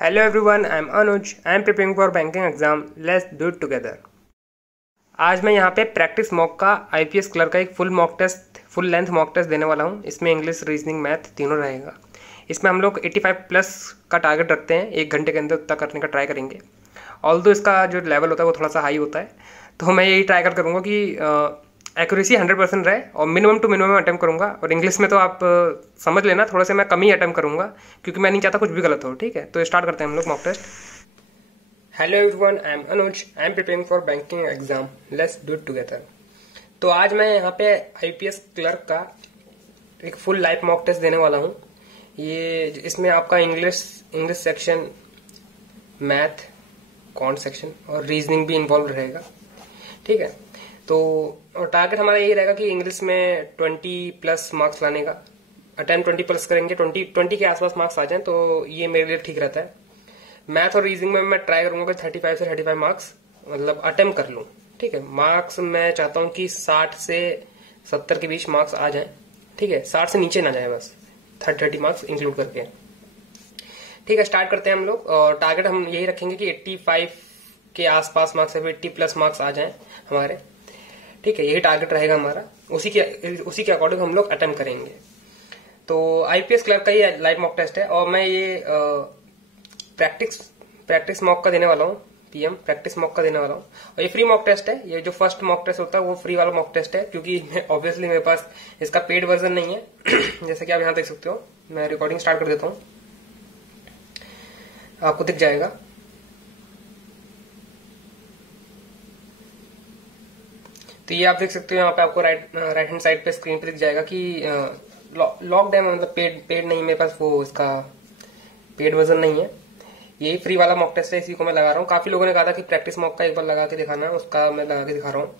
Hello everyone, I am Anuj. I am preparing for banking exam. Let's do it together. आज मैं यहाँ पे practice mock का IPS clerk का एक फुल लेंथ मॉक टेस्ट देने वाला हूँ। इसमें इंग्लिश, रीजनिंग, मैथ तीनों रहेगा। इसमें हम लोग 85 प्लस का टारगेट रखते हैं, 1 घंटे के अंदर उतना करने का ट्राई करेंगे। ऑल्दो इसका जो लेवल होता है वो थोड़ा सा हाई होता है, तो मैं यही ट्राई करूँगा कि एक्यूरेसी 100% रहे और मिनिमम टू मिनिमम अटैम्प्ट करूँगा। और इंग्लिश में तो आप समझ लेना, थोड़ा सा मैं कम ही अटैम्प्ट करूँगा क्योंकि मैं नहीं चाहता कुछ भी गलत हो। ठीक है, तो स्टार्ट करते हैं हम लोग mock test. Hello everyone, I am Anuj. I am preparing for banking exam. Let's do it together. तो आज मैं यहाँ पे आईपीएस क्लर्क का एक फुल लाइव मॉक टेस्ट देने वाला हूँ। इसमें आपका English section, math, can't section और रीजनिंग भी इन्वॉल्व रहेगा। ठीक है, तो टारगेट हमारा यही रहेगा कि इंग्लिश में 20 प्लस मार्क्स लाने का। अटेम्प्ट 20 प्लस करेंगे, 20 के आसपास मार्क्स आ जाएं तो ये मेरे लिए ठीक रहता है। मैथ और रीजनिंग में मैं ट्राई करूंगा कि 35 से 35 मार्क्स मतलब अटेम्प्ट कर लूं। ठीक है, मार्क्स मैं चाहता हूं कि 60 से 70 के बीच मार्क्स आ जाएं। ठीक है, 60 से नीचे ना जाए, बस 30 मार्क्स इंक्लूड करके। ठीक है, स्टार्ट करते हैं हम लोग। और टारगेट हम यही रखेंगे कि 85 के आसपास मार्क्स या 80 प्लस मार्क्स आ जाएं हमारे। ठीक है, यही टारगेट रहेगा हमारा। उसी के अकॉर्डिंग हम लोग अटेम्प्ट करेंगे। तो आईपीएस क्लर्क का ये लाइव मॉक टेस्ट है और मैं ये प्रैक्टिस मॉक का देने वाला हूँ। पीएम प्रैक्टिस मॉक का देने वाला हूँ और ये फ्री मॉक टेस्ट है। ये जो फर्स्ट मॉक टेस्ट होता है वो फ्री वाला मॉक टेस्ट है, क्योंकि ऑब्वियसली मेरे पास इसका पेड वर्जन नहीं है। जैसे कि आप यहाँ देख सकते हो, मैं रिकॉर्डिंग स्टार्ट कर देता हूँ, आपको दिख जाएगा। तो ये आप देख सकते हो, यहाँ पे आपको राइट हैंड साइड पे स्क्रीन पे दिख जाएगा कि लॉक्ड है, मतलब पेड नहीं, मेरे पास वो इसका पेड वर्जन नहीं है। यही फ्री वाला मॉक टेस्ट है, इसी को मैं लगा रहा हूँ। काफी लोगों ने कहा था कि प्रैक्टिस मॉक का एक बार लगा के दिखाना, उसका मैं लगा के दिखा रहा हूँ।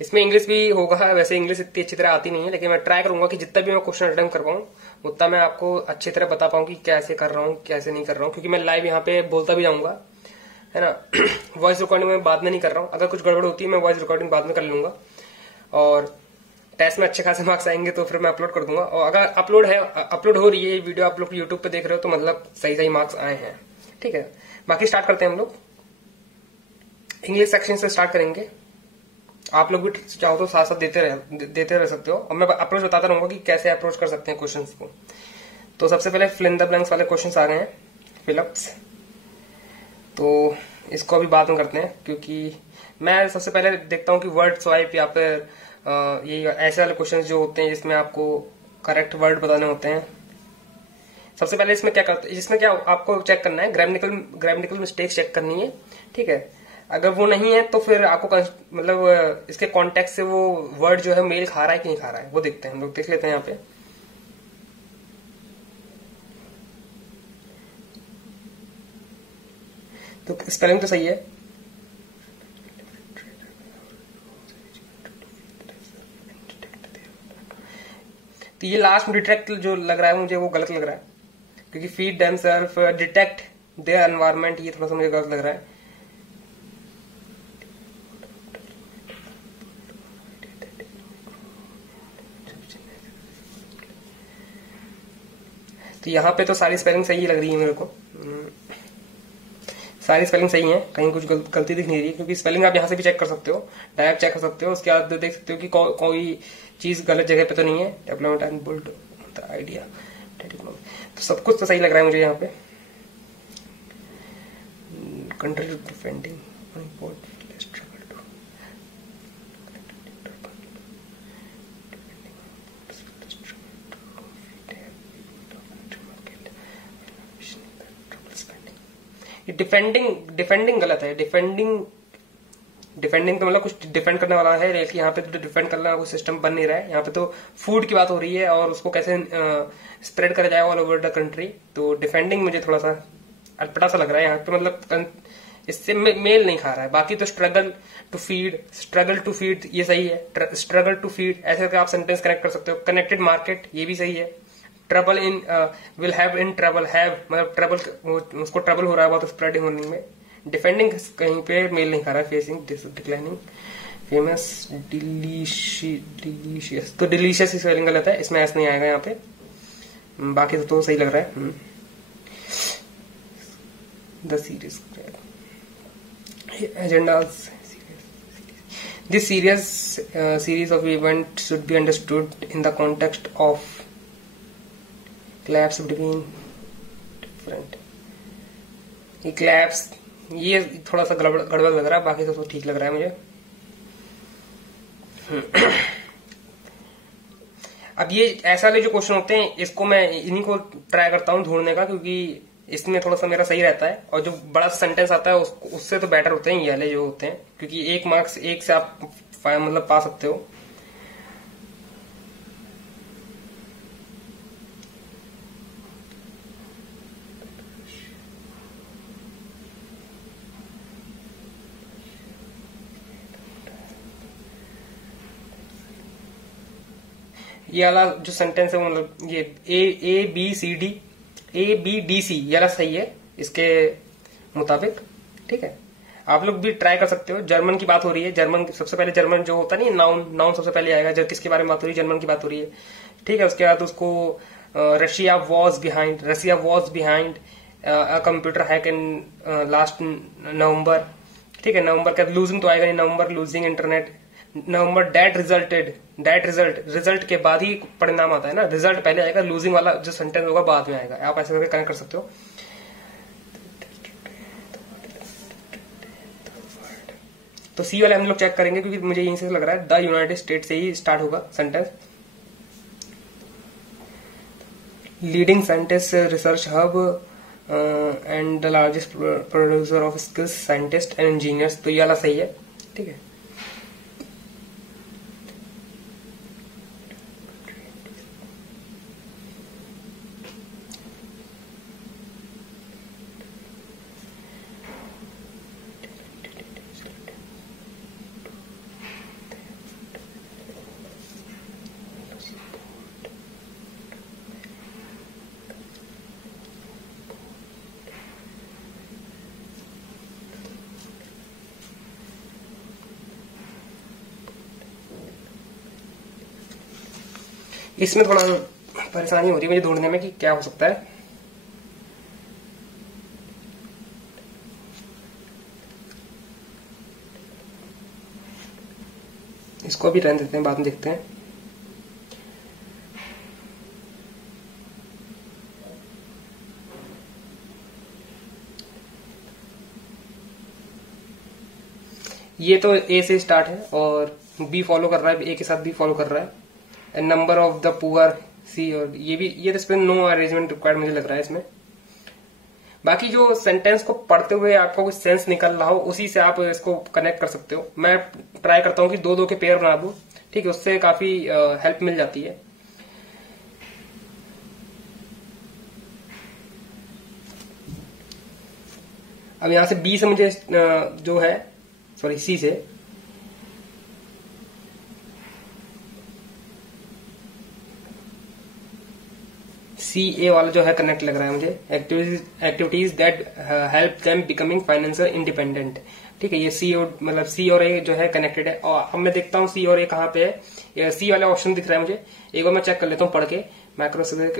इसमें इंग्लिश भी होगा। वैसे इंग्लिश इतनी अच्छी तरह आती नहीं है, लेकिन मैं ट्राई करूंगा कि जितना भी मैं क्वेश्चन अटेम्प्ट कर पाऊँ उतना मैं आपको अच्छी तरह बता पाऊँ कि कैसे कर रहा हूँ, कैसे नहीं कर रहा हूँ, क्योंकि मैं लाइव यहाँ पे बोलता भी जाऊंगा, है ना। वॉइस रिकॉर्डिंग में बाद में नहीं कर रहा हूँ। अगर कुछ गड़बड़ होती है मैं वॉइस रिकॉर्डिंग बाद में कर लूंगा और टेस्ट में अच्छे खासे मार्क्स आएंगे तो फिर मैं अपलोड कर दूंगा। और अगर अपलोड हो रही है वीडियो, आप लोग यूट्यूब पे देख रहे हो, तो मतलब सही मार्क्स आए हैं। ठीक है, बाकी स्टार्ट करते हैं हम लोग। इंग्लिश सेक्शन से स्टार्ट करेंगे। आप लोग भी चाहो तो साथ साथ देते रह सकते हो और मैं अप्रोच बताता रहूंगा कि कैसे अप्रोच कर सकते हैं क्वेश्चंस को। तो सबसे पहले फिल इन द ब्लैंक्स वाले क्वेश्चंस आ गए हैं, फिलअप्स। तो इसको अभी बाद में करते हैं, क्योंकि मैं सबसे पहले देखता हूँ कि वर्ड स्वाइप या फिर ये ऐसे वाले क्वेश्चंस जो होते हैं जिसमें आपको करेक्ट वर्ड बताने होते हैं। सबसे पहले इसमें क्या आपको चेक करना है, ग्रामेटिकल मिस्टेक्स चेक करनी है। ठीक है, अगर वो नहीं है तो फिर आपको मतलब इसके कॉन्टेक्स्ट से वो वर्ड जो है मेल खा रहा है कि नहीं खा रहा है वो देखते हैं हम लोग। देख लेते हैं यहाँ पे। तो स्पेलिंग तो सही है। तो ये लास्ट में डिटेक्ट जो लग रहा है मुझे वो गलत लग रहा है, क्योंकि feed themselves, detect their environment, ये थोड़ा सा मुझे गलत लग रहा है। तो यहाँ पे तो सारी स्पेलिंग सही लग रही है मेरे को, सारी स्पेलिंग सही है, कहीं कुछ गलती दिख नहीं रही है। क्योंकि स्पेलिंग आप यहाँ से भी चेक कर सकते हो, डायरेक्ट चेक कर सकते हो। उसके बाद देख सकते हो कि कोई चीज गलत जगह पे तो नहीं है। Development and build the idea, तो सब कुछ तो सही लग रहा है मुझे यहाँ पे। कंट्री डिफेंडिंग डिफेंडिंग गलत है। डिफेंडिंग तो मतलब कुछ डिफेंड करने वाला है, लेकिन यहाँ पे तो डिफेंड करने वाला कोई सिस्टम बन नहीं रहा है। यहाँ पे तो फूड की बात हो रही है और उसको कैसे स्प्रेड करा जाए ऑल ओवर द कंट्री। तो डिफेंडिंग मुझे थोड़ा सा अटपटा सा लग रहा है यहाँ पे, मतलब इससे मेल नहीं खा रहा है। बाकी तो स्ट्रगल टू फीड ये सही है। स्ट्रगल टू फीड ऐसे करके आप सेंटेंस कनेक्ट कर सकते हो। कनेक्टेड मार्केट ये भी सही है। Trouble in will have in trouble have, मतलब ट्रबल, उसको ट्रबल हो रहा है बहुत स्प्रेडिंग होने में। डिफेंडिंग कहीं पे मेल नहीं खा रहा है। फेसिंग डिक्लाइनिंग, फेमस, डिलीशियस, तो डिलीशियस की स्पेलिंग गलत है, इसमें ऐसा नहीं आएगा यहाँ पे। बाकी तो सही लग रहा है। The series agendas. This series of events should be understood in the context of collapse between different. ये collapse ये थोड़ा सा गड़बड़ लग रहा है, बाकी सब तो ठीक लग रहा है मुझे। अब ये ऐसा वाले जो क्वेश्चन होते हैं इसको मैं इन्हीं को ट्राई करता हूँ ढूंढने का, क्योंकि इसमें थोड़ा सा मेरा सही रहता है, और जो बड़ा सेंटेंस आता है उससे तो बेटर होते हैं ये वाले जो होते हैं, क्योंकि 1 मार्क्स 1 से आप मतलब पा सकते हो। ये वाला जो सेंटेंस है मतलब ये ए बी डी सी ये वाला सही है इसके मुताबिक। ठीक है, आप लोग भी ट्राई कर सकते हो। जर्मन की बात हो रही है, जर्मन सबसे पहले जर्मन जो होता नहीं नाउन सबसे पहले आएगा। जब किसके बारे में बात हो रही है, जर्मन की बात हो रही है। ठीक है, उसके बाद उसको Russia was behind a computer hack in last नवंबर। ठीक है, नवंबर का लूजिंग तो आएगा नहीं, नवंबर लूजिंग इंटरनेट। नवंबर रिजल्ट के बाद ही परिणाम आता है ना, रिजल्ट पहले आएगा, लूजिंग वाला जो सेंटेंस होगा बाद में आएगा। आप ऐसे करके कनेक्ट कर सकते हो। तो सी वाले हम लोग चेक करेंगे, क्योंकि मुझे यहीं से लग रहा है द यूनाइटेड स्टेट से ही स्टार्ट होगा sentence. Leading scientist research hub and the largest producer of skills scientist and engineers, तो ये वाला सही है। ठीक है, इसमें थोड़ा परेशानी हो रही है मुझे ढूंढने में कि क्या हो सकता है। इसको भी रहने देते हैं, बाद में देखते हैं। ये तो ए से स्टार्ट है और बी फॉलो कर रहा है, ए के साथ बी फॉलो कर रहा है। नंबर ऑफ द पुअर सी, और ये तो इसमें नो अरेंजमेंट रिक्वायर्ड मुझे लग रहा है इसमें। बाकी जो सेंटेंस को पढ़ते हुए आपको कुछ सेंस निकल रहा हो उसी से आप इसको कनेक्ट कर सकते हो। मैं ट्राई करता हूँ कि 2-2 के पेयर बना दूं। ठीक है, उससे काफी हेल्प मिल जाती है। अब यहां से बी से मुझे जो है सॉरी सी से ए वाला जो है कनेक्ट लग रहा है मुझे। Activities that help them becoming financial independent. ठीक है, ये सी और मतलब सी और ए जो है कनेक्टेड है। और अब मैं देखता हूँ सी और ए कहाँ पे है। सी वाला ऑप्शन दिख रहा है मुझे, एक बार मैं चेक कर लेता हूँ पढ़ के। Microsoft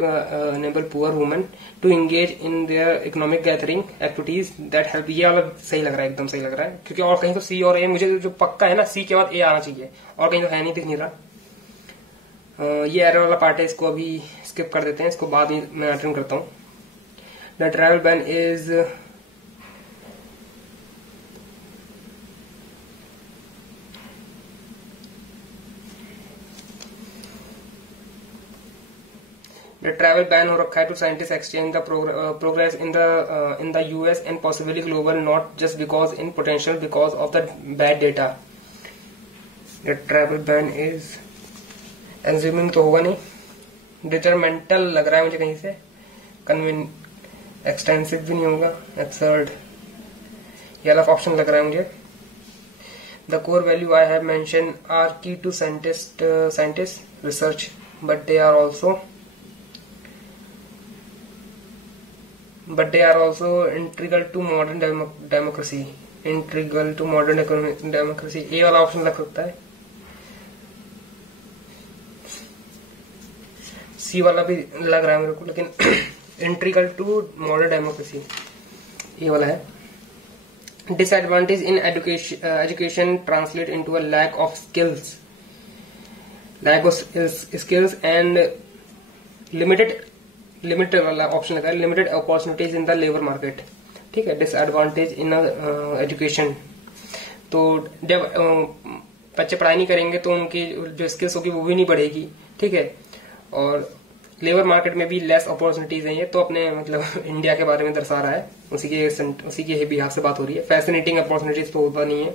enable poor women to engage in their economic gathering activities that help. ये वाला सही लग रहा है, एकदम सही लग रहा है, क्योंकि और कहीं तो सी और ए मुझे जो पक्का है ना, सी के बाद ए आना चाहिए, और कहीं तो है नहीं, दिख नहीं रहा। ये एरर वाला पार्ट है, इसको अभी स्किप कर देते हैं, इसको बाद में मैं अटेंड करता हूँ। The travel ban is travel ban हो रखा है to scientist exchange the progress in the US and possibly global, not just because in potential because of the bad data. The travel ban is assuming तो होगा नहीं, detrimental लग रहा है मुझे कहीं से, एक्सटेंसिव भी नहीं होगा, एब्सर्ड ये वाला ऑप्शन लग रहा है मुझे। The core value I have mention are key to scientist research but they are also integral to modern democracy. ये वाला ऑप्शन लग सकता है। सी वाला भी लग रहा है मेरे को, लेकिन इंट्रीगल टू मॉडर्न डेमोक्रेसी ये वाला है, disadvantage in education translate into a lack of skills and limited वाला ऑप्शन लगा है, limited opportunities in the labour market. ठीक है, डिसएडवांटेज इन एजुकेशन, तो जब बच्चे पढ़ाई नहीं करेंगे तो उनकी जो स्किल्स होगी वो भी नहीं बढ़ेगी। ठीक है, और लेबर मार्केट में भी लेस अपॉर्चुनिटीज हैं। ये तो अपने मतलब इंडिया के बारे में दर्शा रहा है, उसी के बिहार से बात हो रही है। फैसिनेटिंग अपॉर्चुनिटीज तो होता नहीं है,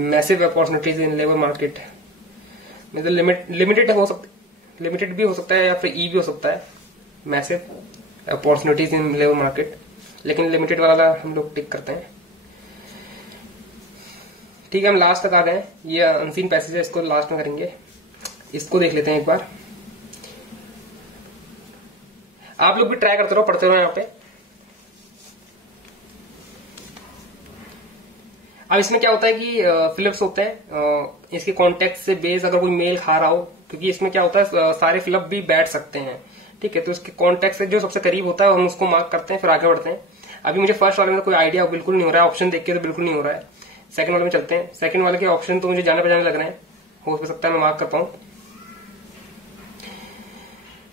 massive opportunities in labour market, मतलब लिमिटेड भी हो सकता है या फिर ई भी हो सकता है, massive opportunities in labour market, लेकिन लिमिटेड वाला हम लोग टिक करते हैं। ठीक है, हम लास्ट तक आ गए, ये अनसीन पैसेज है, इसको लास्ट में करेंगे। इसको देख लेते हैं एक बार, आप लोग भी ट्राई करते रहो, पढ़ते रहो यहाँ पे। अब इसमें क्या होता है कि फिलिप्स होते हैं, इसके कॉन्टेक्स्ट से बेस अगर कोई मेल खा रहा हो, क्योंकि इसमें क्या होता है सारे फिलअप भी बैठ सकते हैं। ठीक है, तो उसके कॉन्टेक्स्ट से जो सबसे करीब होता है हम उसको मार्क करते हैं, फिर आगे बढ़ते हैं। अभी मुझे फर्स्ट वाले में तो कोई आइडिया बिल्कुल नहीं हो रहा है, ऑप्शन देख के तो बिल्कुल नहीं हो रहा है। सेकंड वाले में चलते हैं, सेकंड वाले के ऑप्शन तो मुझे जाने पहचाने लग रहे हैं, हो सकता है मैं मार्क कर पाऊं।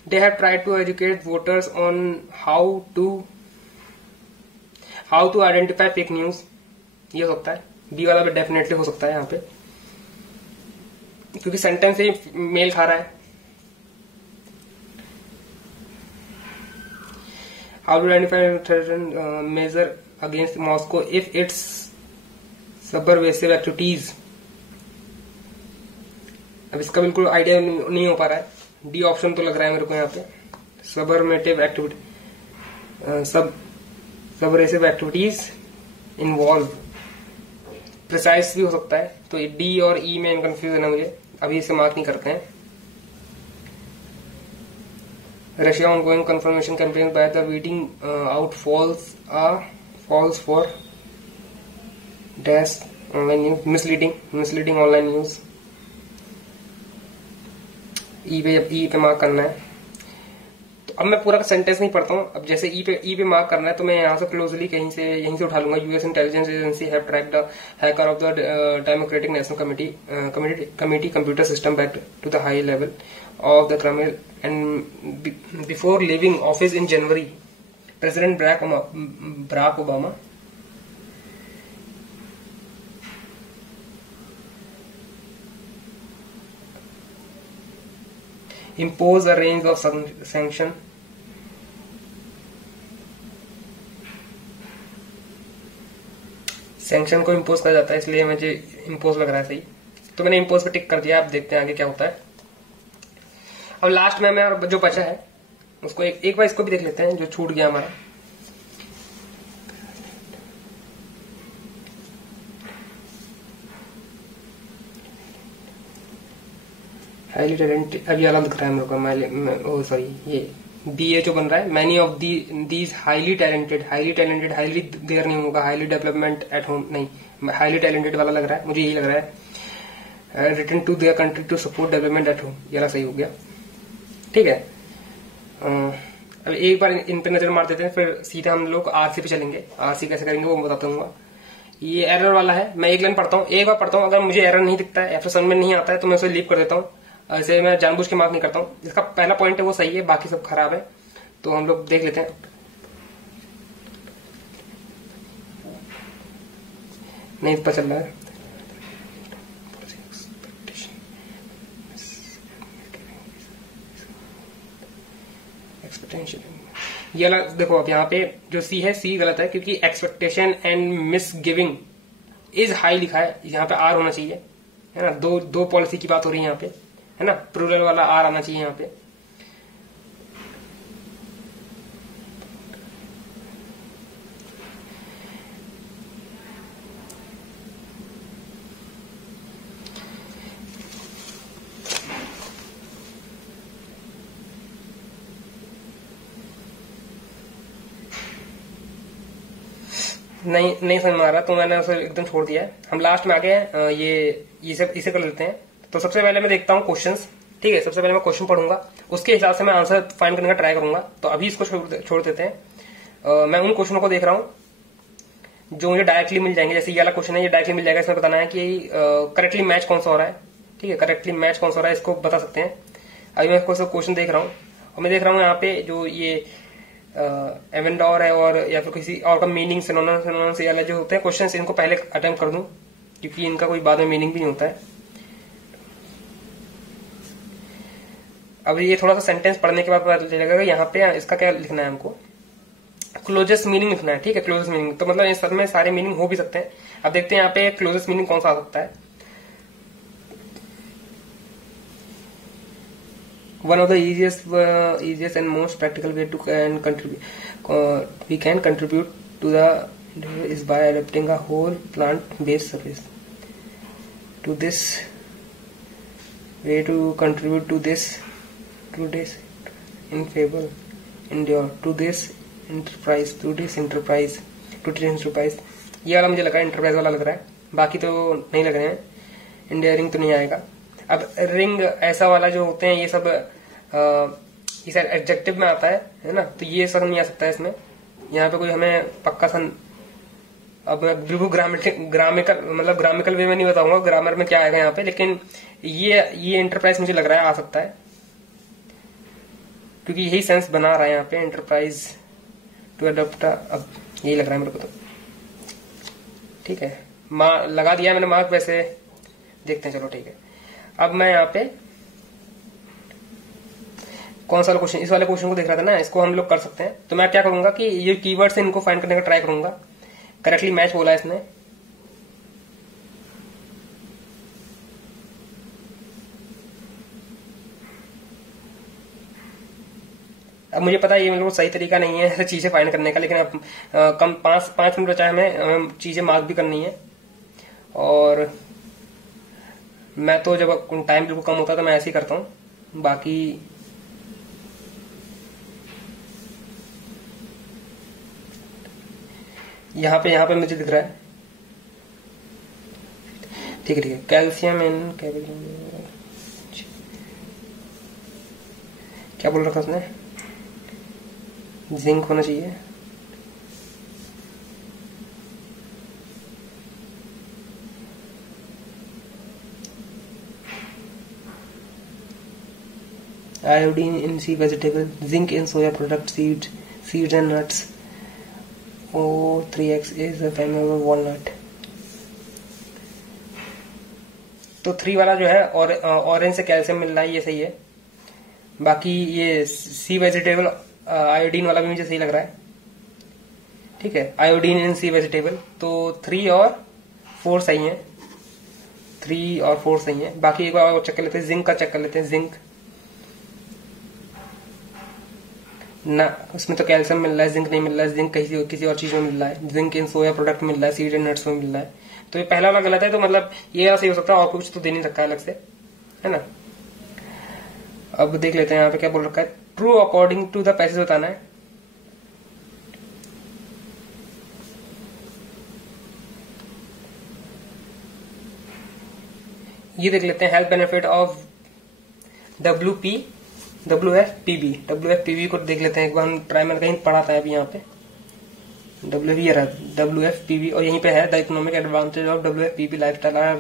They have tried to educate voters on how to identify fake news, ये हो सकता है। बी वाला भी डेफिनेटली हो सकता है यहाँ पे, क्योंकि सेंटेंस ही मेल खा रहा है। How to identify measure against Moscow if its subversive activities, अब इसका बिल्कुल आइडिया नहीं हो पा रहा है। डी ऑप्शन तो लग रहा है मेरे को यहाँ पे, सबरमेटिव एक्टिविटी, सबरेसिव एक्टिविटीज इन्वॉल्व, प्रिसाइज भी हो सकता है। तो डी और ई में कंफ्यूजन है मुझे, अभी इसे मार्क नहीं करते हैं। Russia ongoing confirmation campaign by the weeding out false for dash online news, misleading online news. E पे मार्क करना है। तो अब मैं पूरा सेंटेंस नहीं पढ़ता हूँ, अब जैसे ई पे मार्क करना है तो मैं यहाँ से क्लोजली यहीं से उठा लूंगा। US intelligence agency have tracked the hacker of the Democratic National Committee computer system back to the high level of the criminal and before living office in January president Barack Obama impose a range of sanction को impose कर जाता है, इसलिए मुझे impose लग रहा है सही, तो मैंने इम्पोज पे टिक कर दिया। आप देखते हैं आगे क्या होता है। अब लास्ट में हमें जो बचा है उसको एक बार इसको भी देख लेते हैं, जो छूट गया हमारा। हाईली टैलेंटेड, अभी अलग दिख रहा है मेरे को, सॉरी ये डी ए जो बन रहा है, many of these highly talented highly there नहीं होगा, हाईली डेवलपमेंट एट होम नहीं, हाईली टैलेंटेड वाला लग रहा है मुझे, यही लग रहा है। Return to their country to support development at home, ये सही हो गया। ठीक है, अब एक बार इन पे नजर मार देते हैं, फिर सीधा हम लोग आरसी पे चलेंगे। आरसी कैसे करेंगे वो मैं बताता हूँ। ये एरर वाला है, मैं एक लाइन पढ़ता हूँ, एक बार पढ़ता हूँ, अगर मुझे एरर नहीं दिखता है या फिर समझ में नहीं आता है तो मैं उसे लीव कर देता हूँ। ऐसे मैं जानबूझ के मार्क नहीं करता हूँ। जिसका पहला पॉइंट है वो सही है, बाकी सब खराब है, तो हम लोग देख लेते हैं। नहीं पता चल रहा है। एक्सपेक्टेशन, ये देखो, अब यहाँ पे जो सी है, सी गलत है क्योंकि expectation and miss giving is high लिखा है, यहाँ पे आर होना चाहिए, है ना। दो पॉलिसी की बात हो रही है यहाँ पे, है ना, प्लूरल वाला आर आना चाहिए यहाँ पे। नहीं समझ में आ रहा तो मैंने उसे एकदम छोड़ दिया है। हम लास्ट में आ गए हैं, इसे कर लेते हैं। तो सबसे पहले मैं देखता हूँ क्वेश्चंस। ठीक है, सबसे पहले मैं क्वेश्चन पढ़ूंगा, उसके हिसाब से मैं आंसर फाइंड करने का ट्राई करूंगा। तो अभी इसको छोड़ देते हैं। मैं उन क्वेश्चनों को देख रहा हूँ जो मुझे डायरेक्टली मिल जाएंगे, जैसे ये वाला क्वेश्चन है, ये डायरेक्टली मिल जाएगा। इसमें बताना है कि करेक्टली मैच कौन सा हो रहा है। ठीक है, करेक्टली मैच कौन सा हो रहा है इसको बता सकते हैं। अभी मैं क्वेश्चन देख रहा हूँ और मैं देख रहा हूँ यहाँ पे जो ये एवेंडोर है और या फिर किसी और का मीनिंग सिनोनिम्स वाले जो होते हैं क्वेश्चन, इनको पहले अटेम्प्ट कर दूं क्योंकि इनका कोई बाद में मीनिंग भी नहीं होता है। अब ये थोड़ा सा सेंटेंस पढ़ने के बाद पता चलेगा यहाँ पे इसका क्या लिखना है। हमको क्लोजेस्ट मीनिंग लिखना है। ठीक है, क्लोजेस्ट मीनिंग तो मतलब इस सब में सारे मीनिंग हो भी सकते हैं। अब देखते हैं यहाँ पे क्लोजेस्ट मीनिंग कौन सा आ सकता है। One of the easiest and most practical way to we can contribute to the is by adopting a whole plant-based service. To this way to contribute to this in favor endure to this enterprise ये वाला मुझे लगा enterprise वाला लग रहा है, बाकी तो नहीं लग रहे हैं। इंडियरिंग तो नहीं आएगा। अब रिंग ऐसा वाला जो होते हैं ये सब ये शायद एडजेक्टिव में आता है ना, तो ये सब नहीं आ सकता है इसमें। यहाँ पे कोई हमें पक्का सन, अब मैं बिल्कुल ग्रामिकल वे में नहीं बताऊंगा ग्रामर में क्या आएगा यहाँ पे, लेकिन ये एंटरप्राइज मुझे लग रहा है आ सकता है क्योंकि यही सेंस बना रहा है यहाँ पे एंटरप्राइज टू अडॉप्ट। अब यही लग रहा है मेरे को तो। ठीक है, लगा दिया मैंने मार्क, वैसे देखते हैं। चलो ठीक है, अब मैं यहाँ पे कौन सा क्वेश्चन, इस वाले क्वेश्चन को देख रहा था ना, इसको हम लोग कर सकते हैं। तो मैं क्या करूंगा कि ये कीवर्ड से इनको फाइंड करने का ट्राई करूंगा। करेक्टली मैच बोला है इसने। अब मुझे पता है ये मेरे को सही तरीका नहीं है ऐसे चीजें फाइंड करने का, लेकिन अब कम 5 मिनट बचा है हमें चीजें मार्क भी करनी है। और मैं तो जब टाइम बिल्कुल कम होता है तो मैं ऐसे ही करता हूँ। बाकी यहाँ पे मुझे दिख रहा है। ठीक है, कैल्शियम इन क्या बोल रखा उसने, जिंक होना चाहिए। Iodine in sea vegetable, zinc in soya product, seeds and nuts. O3X is a family of walnut। तो 3 वाला जो है और ऑरेंज से कैल्शियम मिल रहा है, ये सही है। बाकी ये सी वेजिटेबल आयोडीन वाला भी मुझे सही लग रहा है। ठीक है, आयोडीन इन सी वेजिटेबल, तो 3 और 4 सही है। 3 और 4 सही है। बाकी एक बार चेक कर लेते हैं, जिंक का चेक कर लेते हैं। जिंक ना, उसमें तो कैल्शियम मिल रहा है, जिंक नहीं मिल रहा है। जिंक किसी और चीज में मिल रहा है। जिंक इन सोया प्रोडक्ट मिल रहा है, सीड एंड नट्स में मिल रहा है। तो ये पहला वाला गलत है, तो मतलब ये सही हो सकता है, और कुछ तो दे नहीं सकता अलग से, है ना। अब देख लेते हैं यहाँ पे क्या बोल रखा है। True according to the passage बताना है। ये देख लेते हैं, हेल्थ बेनिफिट ऑफ WFPB को देख लेते हैं एक बार। हम ट्राई में कहीं पढ़ा था अभी यहाँ पे WFPB, और यहीं पे है the economic advantage of WFPB lifestyle are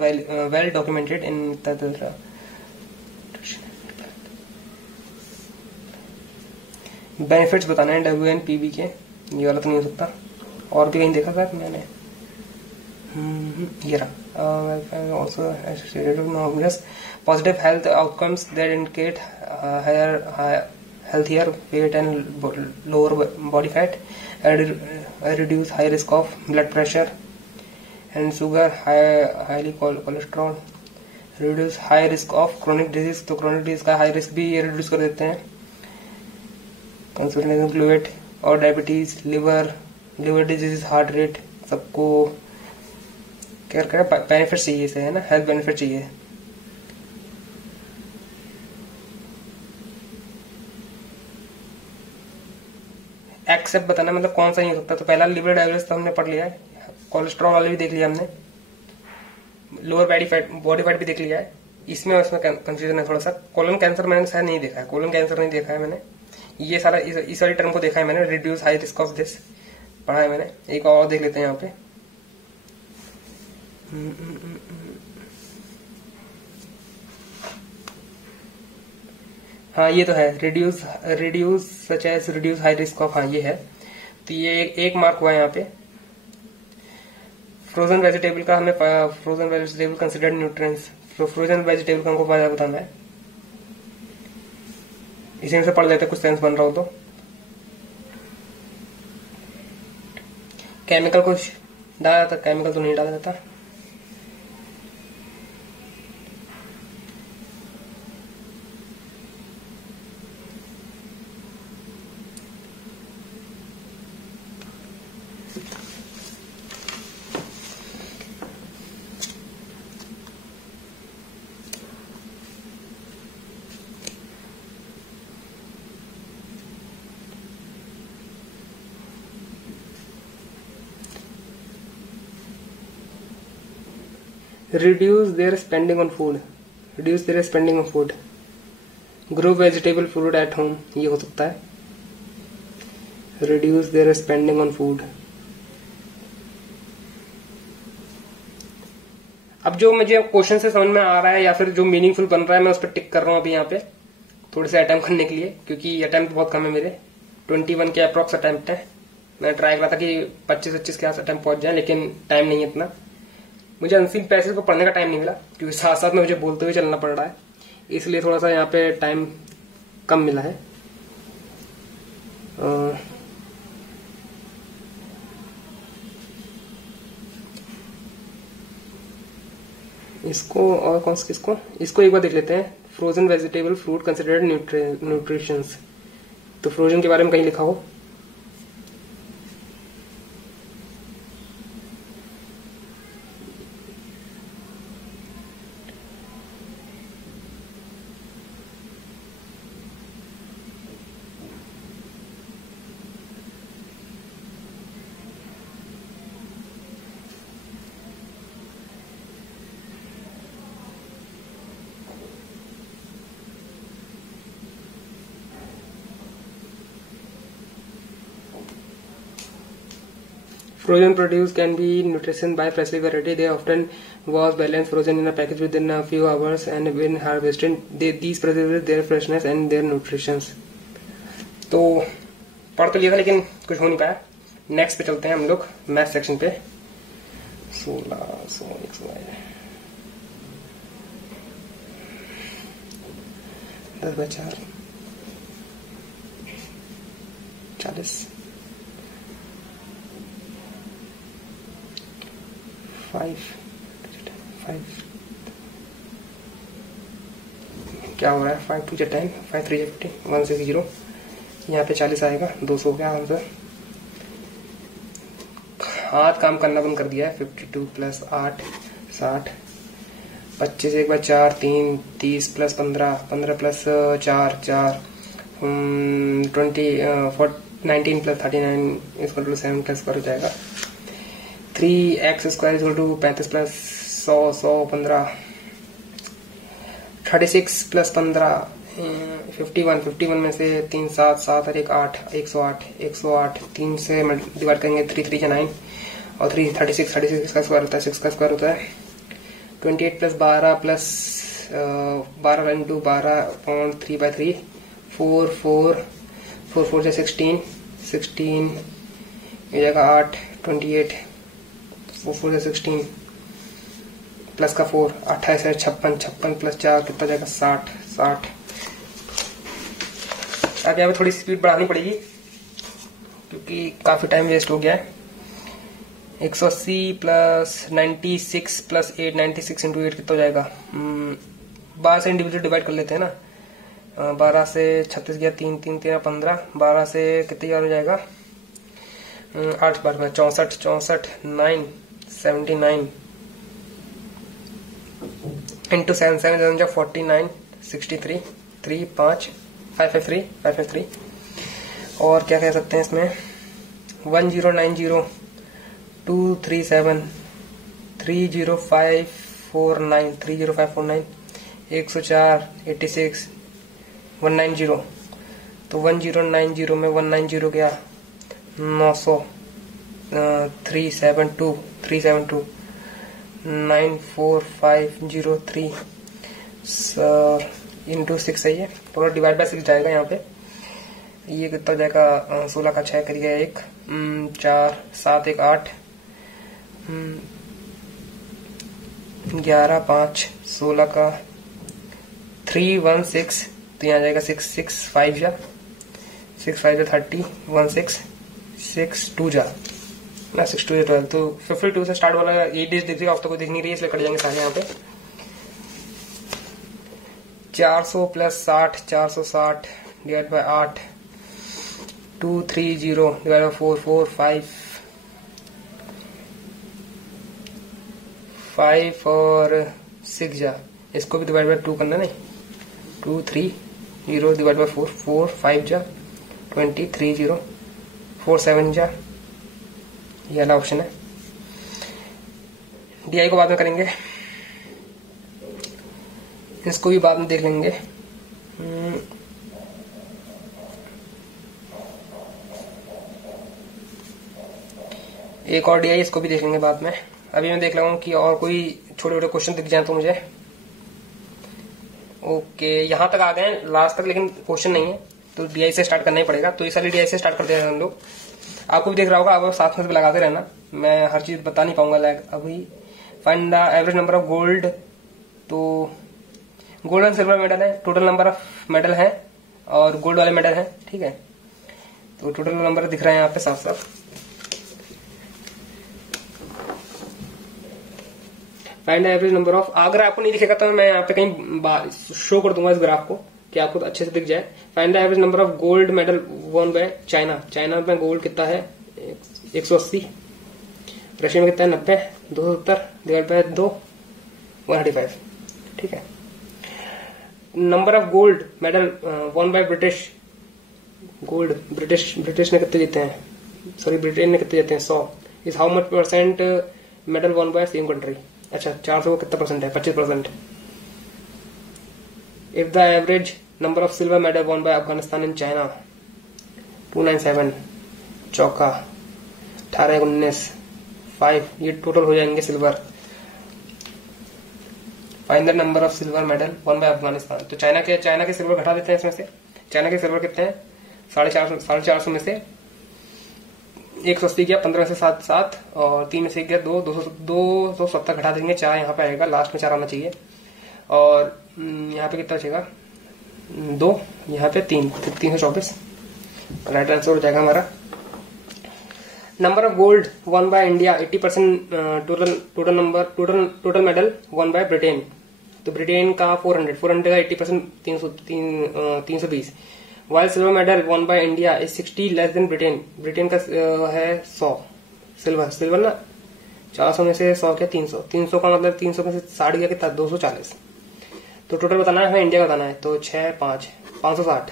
well documented in. Benefits बताना है WNPB के, ये वाला तो नहीं हो सकता। और भी कहीं देखा था मैंने, ये रहा। Also associated with positive health outcomes that indicate healthier weight and lower body fat, reduce high risk of blood pressure and sugar, highly cholesterol, reduce high risk of chronic disease। तो chronic disease का high risk भी ये reduce कर देते हैं। consumption fluid और diabetes, liver disease, heart rate, सबको care करें। बेनिफिट चाहिए इसे, है ना, हेल्थ बेनिफिट चाहिए। एक्सेप्ट बताना मतलब कौन सा नहीं हो सकता। तो पहला लिवर डायबिटीज तो हमने पढ़ लिया है, कोलेस्ट्रॉल वाले भी देख लिया हमने, लोअर बॉडी फैट भी देख लिया है। इसमें कंफ्यूजन है थोड़ा सा। कोलन कैंसर मैंने शायद नहीं देखा है, कोलन कैंसर नहीं देखा है मैंने। ये सारा इस वाली टर्म को देखा है मैंने, reduce high risk of this पढ़ा है मैंने। एक और देख लेते हैं यहाँ पे, हाँ ये तो है, reduce reduce such as reduce high risk of, हाँ ये है। तो ये एक मार्क हुआ यहाँ पे। फ्रोजन वेजिटेबल का हमें frozen vegetable considered nutrients, frozen vegetable का हमको बताना है। इसी से पढ़ लेते कुछ सेंस बन रहा हो तो। केमिकल कुछ डाला जाता, केमिकल तो नहीं डाला जाता। Reduce their spending on food. Reduce their spending on food. Grow vegetable fruit at home, ये हो सकता है। Reduce their spending on food. अब जो मुझे क्वेश्चन से समझ में आ रहा है या फिर जो मीनिंगफुल बन रहा है, मैं उस पर टिक कर रहा हूँ अभी यहाँ पे थोड़े से अटेम्प्ट करने के लिए, क्योंकि अटेम्प्ट बहुत कम है मेरे। 21 के अप्रॉक्स अटेम्प्ट है। मैं ट्राई कर रहा था कि 25-25 के आस अटेम्प्ट पहुंच जाए, लेकिन टाइम नहीं है इतना। मुझे अनसीन पैसेज को पढ़ने का टाइम नहीं मिला, क्योंकि साथ साथ में मुझे बोलते हुए चलना पड़ रहा है, इसलिए थोड़ा सा यहाँ पे टाइम कम मिला है। इसको और कौन सा, इसको एक बार देख लेते हैं। Frozen vegetable fruit considered nutritions, तो फ्रोजन के बारे में कहीं लिखा हो। Frozen produce can be nutrition by freshly variety. They often was balanced frozen in a package within a few hours, and when harvested, these preserve their freshness and their nutrition. तो पढ़ तो लिया था लेकिन कुछ हो नहीं पाया। नेक्स्ट पे चलते हैं हम लोग मैथ सेक्शन पे। 1600 10/4 40 5 क्या हो रहा है? 5 2 10 5 3 15 1 6 0, यहाँ पे 40 आएगा। 200 हो गया आंसर। हाथ काम करना बंद कर दिया है। 52 + 8 60, 25 1 × 4 3 30 + 15 15 + 4 4 19 + 39 = 7 + हो जाएगा। 3x² = 35 + 100 15 36 + 15 51 में से 3 7 7 और 1 8 108 3 से डिवाइड करेंगे। 3 3 9 और 3 36 का स्क्वायर होता है, 6 का स्क्वायर होता है। 28 + 12 + 12 × 12/3 4 4 4 4 से 16 ये जाएगा 8 28 4 4 से 16 प्लस का 4 28 है 56 + 4 कितना जाएगा 60 आगे हमें थोड़ी स्पीड बढ़ानी पड़ेगी क्योंकि काफी टाइम वेस्ट हो गया है। 180 + 96 + 8 96 × 8 कितना हो जाएगा? 12 से इंडिविजुअल डिवाइड कर लेते हैं ना। 12 से 36 गया 3 3 13 15 12 से कितनी हो जाएगा? 8 बार में 64 9 79 इंटू 7 7 49 63 3 5 553 और क्या कह सकते हैं इसमें? 1090 237 30549 104 86 190। तो 1090 में 190 गया 900 372 94503 सर इंटू 6 है ये, थोड़ा डिवाइड बाय 6 जाएगा यहाँ पे। ये कितना जाएगा, 16 का 6 कर गया 1, 4 7 1 8, 11 5 16 का 316, तो यहाँ जाएगा 6 6 5 जा 6 5 जा 30, 1 6 6 2 जा ना 6 2 12, तो 52 से स्टार्ट वाला ये डिजिट दिख रही है, आप तो कोई दिख नहीं रही है इसलिए कट जाएंगे सारे यहाँ पे। 400 plus 60 460 divide by 8, 230 divide by 4 4 5 और 6 जा, इसको भी डिवाइड बाय 2 करना नहीं, 230 डिवाइड बाय 4 4 5 जा 20 30 4 7 जा, ये वाला ऑप्शन है। डीआई को बाद में करेंगे, इसको भी बाद में देख लेंगे। एक और डीआई, इसको भी देख लेंगे बाद में। अभी मैं देख रहा हूँ कि और कोई छोटे छोटे क्वेश्चन दिख जाए तो मुझे। ओके, यहां तक आ गए लास्ट तक, लेकिन क्वेश्चन नहीं है तो डीआई से स्टार्ट करना ही पड़ेगा। तो इस वाली डीआई से स्टार्ट करते हैं हम लोग। आपको भी दिख रहा होगा, आप साथ में भी लगाते रहना, मैं हर चीज बता नहीं पाऊंगा। अभी find the average number of gold, तो गोल्ड एंड सिल्वर मेडल है, टोटल नंबर ऑफ मेडल है और गोल्ड वाले मेडल है, ठीक है। तो टोटल नंबर दिख रहा है यहाँ पे साफ साफ। Find the average number of, अगर आपको नहीं दिखेगा तो मैं यहाँ पे कहीं शो कर दूंगा इस ग्राफ को कि आपको तो अच्छे से दिख जाए। Find the average number of gold medal won by China, China में गोल्ड कितना है 180, रशिया में कितना है 90, 270 डिवाइड बाय 2 135, ठीक है। Number of gold medal won by British, gold British ने कितने जीते हैं, सॉरी ब्रिटेन ने कितने जीते हैं 100, is how much percent medal won by same country. अच्छा 400 को कितना परसेंट है 25%। If the average number of silver medal won by Afghanistan in China 297, चौका 18 19 5, ये टोटल हो जाएंगे silver. Find the number of silver medal won by Afghanistan, तो China के सिल्वर घटा देते हैं इसमें से। चाइना के सिल्वर कितने हैं 450 में से 180 गया, 15 से 7 7 और 3 में से गया 270 घटा देंगे, 4 यहाँ पे आएगा, लास्ट में 4 आना चाहिए। और यहाँ पे कितना बचेगा 2, यहाँ पे 324, राइट आंसर हो जाएगा हमारा। Number of gold one by India 80%, total medal one by Britain, तो ब्रिटेन का 400 का 80% 320। While silver medal one by India is 60 less than Britain, Britain का है 100 सिल्वर ना, 400 में से 100 क्या 300 का मतलब 300 में से 60 गया कितना 240। तो टोटल बताना है, इंडिया का बताना है, तो 6 5 560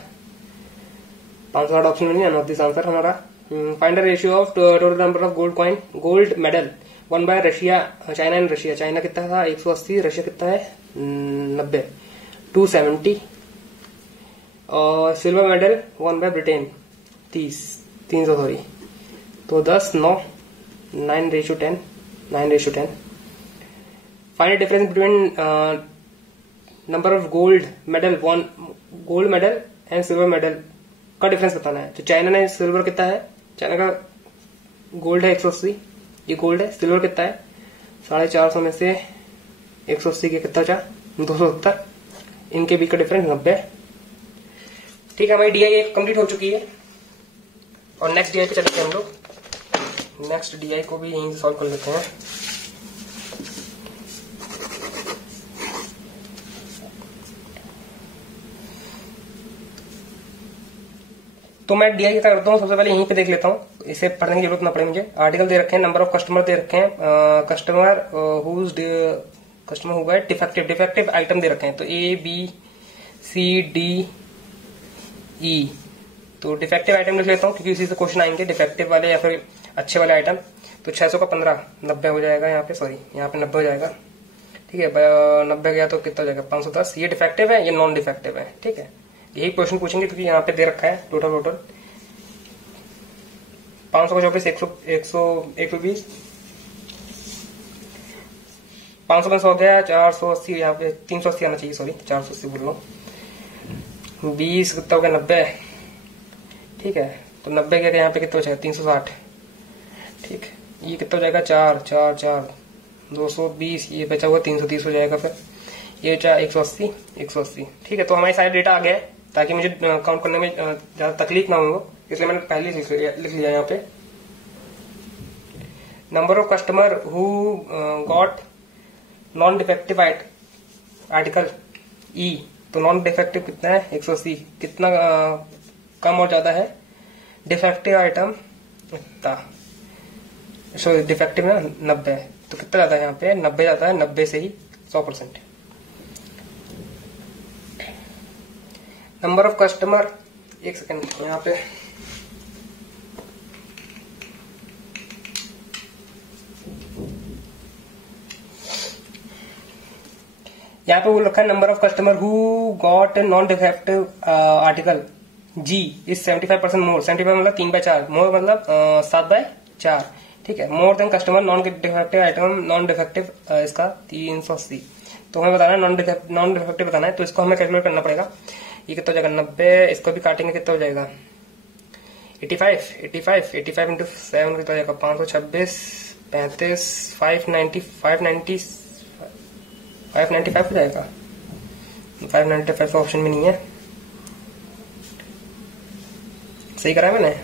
ऑप्शन में नहीं आना दिस आंसर हमारा। Find the ratio of total number of gold coin, gold medal one by Russia China and Russia, China कितना था 180, रशिया कितना है 90 270, और silver medal one by Britain 300 sorry, तो 10 9 9:10 9:10। Find difference between number of gold medal and silver medal का difference बताना है। तो चाइना ने सिल्वर कितना है, चाइना का गोल्ड है 180, ये गोल्ड है, सिल्वर कितना है 450 में से 180 के कितना बचा 270, इनके बीच का डिफरेंस 90। ठीक है, हमारी डीआई कंप्लीट हो चुकी है और नेक्स्ट डीआई पे चलते हैं हम लोग। नेक्स्ट डीआई को भी यहीं से सॉल्व कर लेते हैं। तो मैं डीआई क्या करता हूँ, सबसे पहले यहीं पे देख लेता हूँ, इसे पढ़ने की जरूरत ना पड़े मुझे। आर्टिकल दे रखे हैं, नंबर ऑफ कस्टमर दे रखे हैं, कस्टमर हुआ है डिफेक्टिव आइटम दे रखे हैं, तो A B C D E, तो डिफेक्टिव आइटम लिख लेता हूँ क्योंकि इसी से क्वेश्चन आएंगे, डिफेक्टिव वाले या फिर अच्छे वाले आइटम। तो 600 का 15 90 हो जाएगा, यहाँ पे सॉरी यहाँ पे 90 हो जाएगा, ठीक है। 90 गया तो कितना हो जाएगा 510, ये डिफेक्टिव है, ये नॉन डिफेक्टिव है, ठीक है। यही क्वेश्चन पूछेंगे क्योंकि यहाँ पे दे रखा है टोटल 500 का 24 120, 500 हो गया, 480 यहाँ पे 380 आना चाहिए, सॉरी 480 बोल रहा हूँ। 20 कितना हो गया, 90। ठीक है, तो 90 क्या यहाँ पे कितना हो जाएगा, 360। ठीक, ये कितना हो जाएगा, 4 4 4 220, ये बचा हुआ 330 हो जाएगा। फिर ये 180 180। ठीक है, तो हमारे सारे डेटा आ गया है, ताकि मुझे काउंट करने में ज्यादा तकलीफ ना हो, इसलिए मैंने पहले लिख लिया यहाँ पे। Number of customer who got non defective article E, तो नॉन डिफेक्टिव कितना है, 180। कितना कम और ज्यादा है, डिफेक्टिव आइटम इतना, सॉरी डिफेक्टिव ना 90, तो कितना ज्यादा है यहाँ पे, 90 ज्यादा है, 90 से ही 100%। नंबर ऑफ कस्टमर, एक सेकेंड यहाँ पे, यहाँ पे वो रखा है number of customer who got non defective article G is 75% more. 75 मतलब 3/4, मोर मतलब 7/4। ठीक है, more than customer non defective item, non defective इसका 380। तो हमें बताना है नॉन डिफेक्टिव बताना है, तो इसको हमें कैलकुलेट करना पड़ेगा। ये कितना हो जाएगा, 90, इसको भी काटेंगे कितना हो जाएगा, 85 85 85 इंटू 7 कितना हो जाएगा, 526 35 595 हो जाएगा। 595 ऑप्शन में नहीं है, सही करा है मैंने।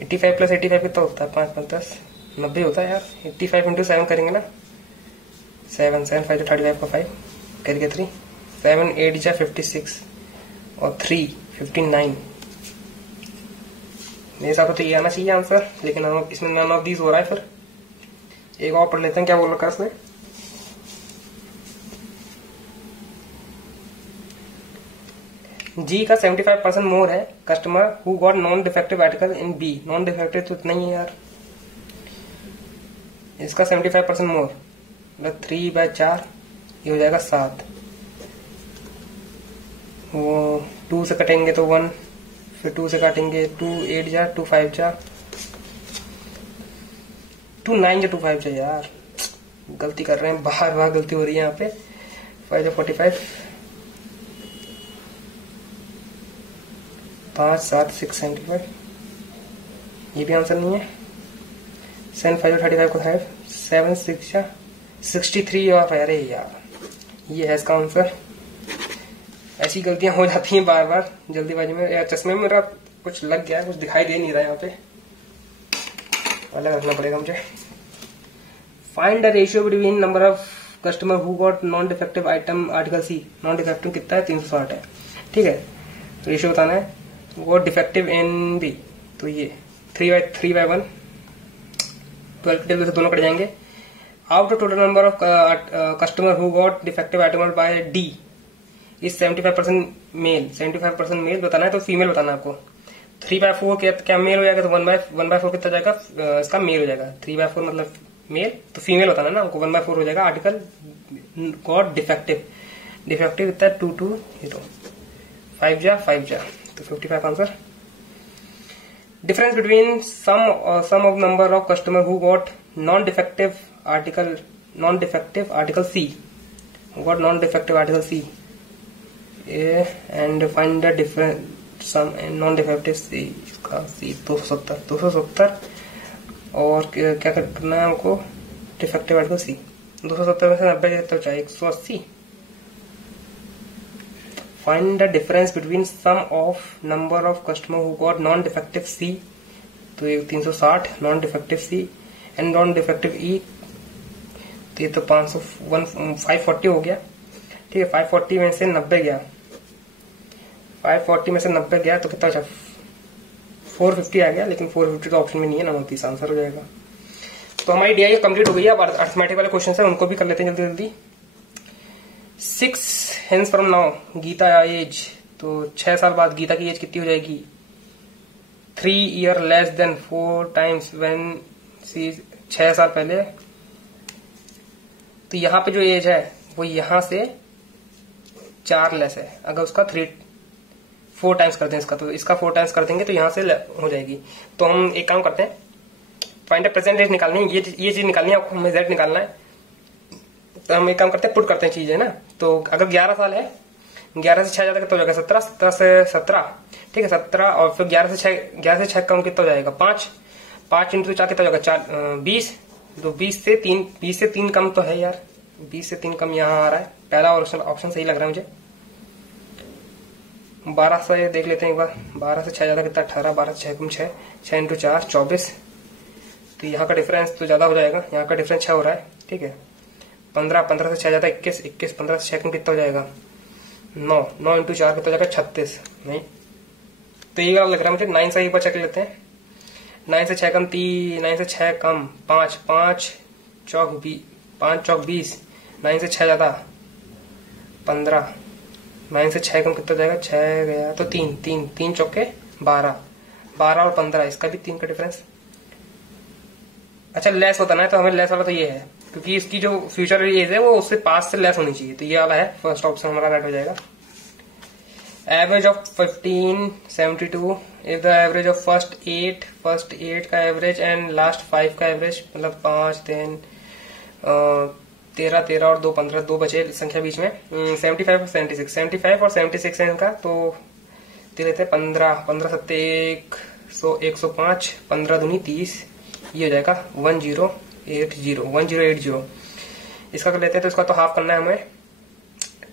85 प्लस 85 कितना होता है, 5 5 10 90 होता है यार। 85 इंटू 7 करेंगे ना, 7 7 5 35 का 5 करके 3 7 8 जा 56 और 3 59। मेरे हिसाब से तो ये आना चाहिए आंसर, लेकिन इसमें नन ऑफ दीज हो रहा है। फिर एक और पढ़ लेते हैं, क्या बोल रखा है इसमें। जी का 75% मोर है customer who got non defective article in B. Non defective तो इतना ही है यार, इसका 75% मोर मतलब 3/4, ये हो जाएगा 7। वो 2 से कटेंगे तो 1, फिर 2 से काटेंगे 2 8 जा 2 5 जा 2 9 जा 2 5 जा। यार गलती कर रहे हैं, बार बार गलती हो रही है यहाँ पे। 5 जा 45, 5 7 6 75, ये भी आंसर नहीं है। 7 5 35 को 5 7 6 जा 63 और अरे यार ये है इसका आंसर। ऐसी गलतियां हो जाती हैं बार बार जल्दीबाजी में। यार चश्मे में मेरा कुछ लग गया है, कुछ दिखाई दे नहीं रहा है यहाँ पे, अलग रखना पड़ेगा मुझे। Find the ratio between number of customer who got non defective item article C. Non defective कितना है, 360 है। ठीक है, रेशियो बताना है। वो डिफेक्टिव इन बी, तो ये 3/1 12 के टेबल से दोनों कट जाएंगे। Out of total number of customer who got defective item by D is 75% male. 75% male बताना है, तो फीमेल बताना है आपको। 3/4 क्या मेल हो जाएगा, तो 1/4 कितना जाएगा, इसका मेल हो जाएगा। 3/4 मतलब मेल, तो फीमेल बताना ना आपको। 1/4 हो जाएगा आर्टिकल गॉट डिफेक्टिव। डिफेक्टिव कितना है, 2 2 0 5 जा 5 जा, तो 55 answer. Difference between sum of number of customer who got non defective article C, got non defective article C and find the difference sum non defective C. इसका C 270 और क्या करना है हमको, डिफेक्टिव आर्टिकल सी। 270 में से 90 कितना चाहिए, 180। Find the difference between sum of number of customer who got non defective C, तो ये 360 non defective C and non defective E, तो ये तो 540 हो गया। ठीक है, 540 में से 90 गया, 540 में से 90 गया तो कितना बचा, 450 आ गया। लेकिन 450 तो ऑप्शन में नहीं है, नंबर 30 आंसर हो जाएगा। तो हमारी डीआई कंप्लीट हो गई है। अब अर्थमेटिक वाले क्वेश्चन है, उनको भी कर लेते हैं जल्दी जल्दी। 6 hence from now Geeta age, तो 6 साल बाद गीता की एज कितनी हो जाएगी, 3 year less than 4 times when C, 6 साल पहले। तो यहाँ पे जो एज है वो यहाँ से 4 लेस है। अगर उसका 4 टाइम्स कर दें इसका, तो इसका 4 टाइम्स कर देंगे तो यहाँ से हो जाएगी। तो हम एक काम करते हैं, फाइंड द प्रेजेंट एज निकालनी है, ये चीज निकालनी है आपको, हमें जेड निकालना है। तो हम एक काम करते हैं, पुट करते हैं चीजें ना। तो अगर 11 साल है, 11 से 6 ज्यादा कितना हो जाएगा 17, 17 से 17, ठीक है 17, और फिर 11 से 6 कम कितना हो जाएगा 5, 5 इंटू 4 कितना हो जाएगा 20। तो 20 से 3 कम तो है यार, 20 से 3 कम यहाँ आ रहा है। पहला ऑप्शन सही लग रहा है मुझे। 12 से देख लेते हैं एक बार, 12 से 6 ज्यादा कितना 18, 12 से 6 कम 6, 6 इंटू 4 24। तो यहाँ का डिफरेंस तो ज्यादा हो जाएगा, यहाँ का डिफरेंस 6 हो रहा है, ठीक है। 15, 15 से 6 ज्यादा 21, 21, 15 से 6 कम कितना हो जाएगा 9, 9 इंटू 4 कितना हो जाएगा 36। नहीं तो ये वाला लग रहा है मुझे। 9 से एक बार चेक लेते हैं। 9 से 6 कम 3, 9 से 6 कम 5, 5 चौक 20, 9 से 6 ज्यादा 15, 9 से 6 कम कितना हो जाएगा 6 गया तो 3 चौके 12, 12 और 15, इसका भी 3 का डिफरेंस। अच्छा लेस होता ना, तो हमें लेस वाला तो ये है, क्योंकि इसकी जो फ्यूचर एज है वो उससे 5 से लेस होनी चाहिए, तो ये वाला है फर्स्ट ऑप्शन हमारा राइट हो जाएगा। Average of 15 72 if the average of first 8 का एवरेज एंड लास्ट 5 का एवरेज, मतलब 5 10 13 और 2 15, 2 बचे संख्या बीच में। 75 और 76, 75 और 76 है इनका, तो दे लेते हैं 15, 15 सत्ते 105, 15 दूनी 30, ये हो जाएगा 1080। इसका कर लेते हैं, तो इसका तो हाफ करना है हमें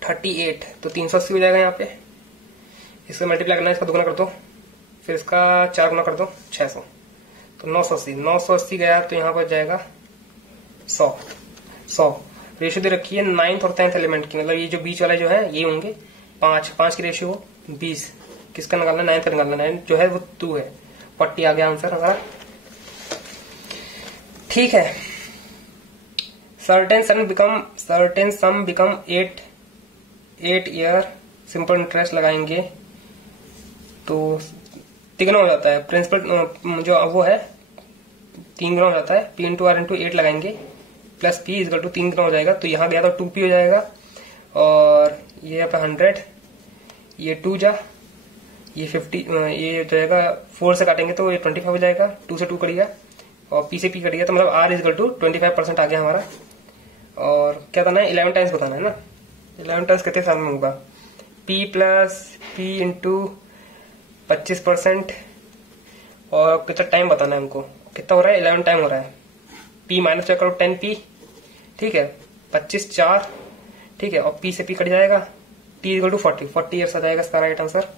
38, तो 380 हो जाएगा यहाँ पे। इसका मल्टीप्लाई करना है, इसका दुगना कर दो, फिर इसका 4 गुना कर दो 600, तो 980 गया, तो यहाँ पर जाएगा 100। रेशियो दे रखी है 9th और 10th एलिमेंट की, मतलब ये जो बीच वाला जो है ये होंगे 5 की रेशियो 20, किसका निकालना है 9th का निकालना है, 9 जो है वो 2 है, 40 आ गया आंसर हमारा। ठीक है। सर्टेन सम बिकम 8 ईयर सिंपल इंटरेस्ट लगाएंगे तो तिगुना हो जाता है, प्रिंसिपल जो वो है 3 गुना हो जाता है, P इंटू R इंटू 8 लगाएंगे प्लस P इजकल टू 3 गुना हो जाएगा, तो यहाँ गया तो 2P हो जाएगा, और ये यहाँ पे 100, ये 2 जा, ये 50, ये हो जाएगा 4 से काटेंगे तो ये 25 हो जाएगा, 2 से 2 कट गया और P से P कट गया, तो मतलब R इजकल टू 25% आ गया हमारा। और क्या बताना है 11 टाइम्स बताना है ना, 11 टाइम्स कितने साल में होगा, P प्लस P इंटू 25%, और कितना टाइम बताना है हमको, कितना हो रहा है 11 टाइम हो रहा है, P माइनस करो 10P, ठीक है 25 4, ठीक है, और P से P कट जाएगा, T इक्वल टू 40 ईयर्स आ जाएगा इसका राइट आंसर।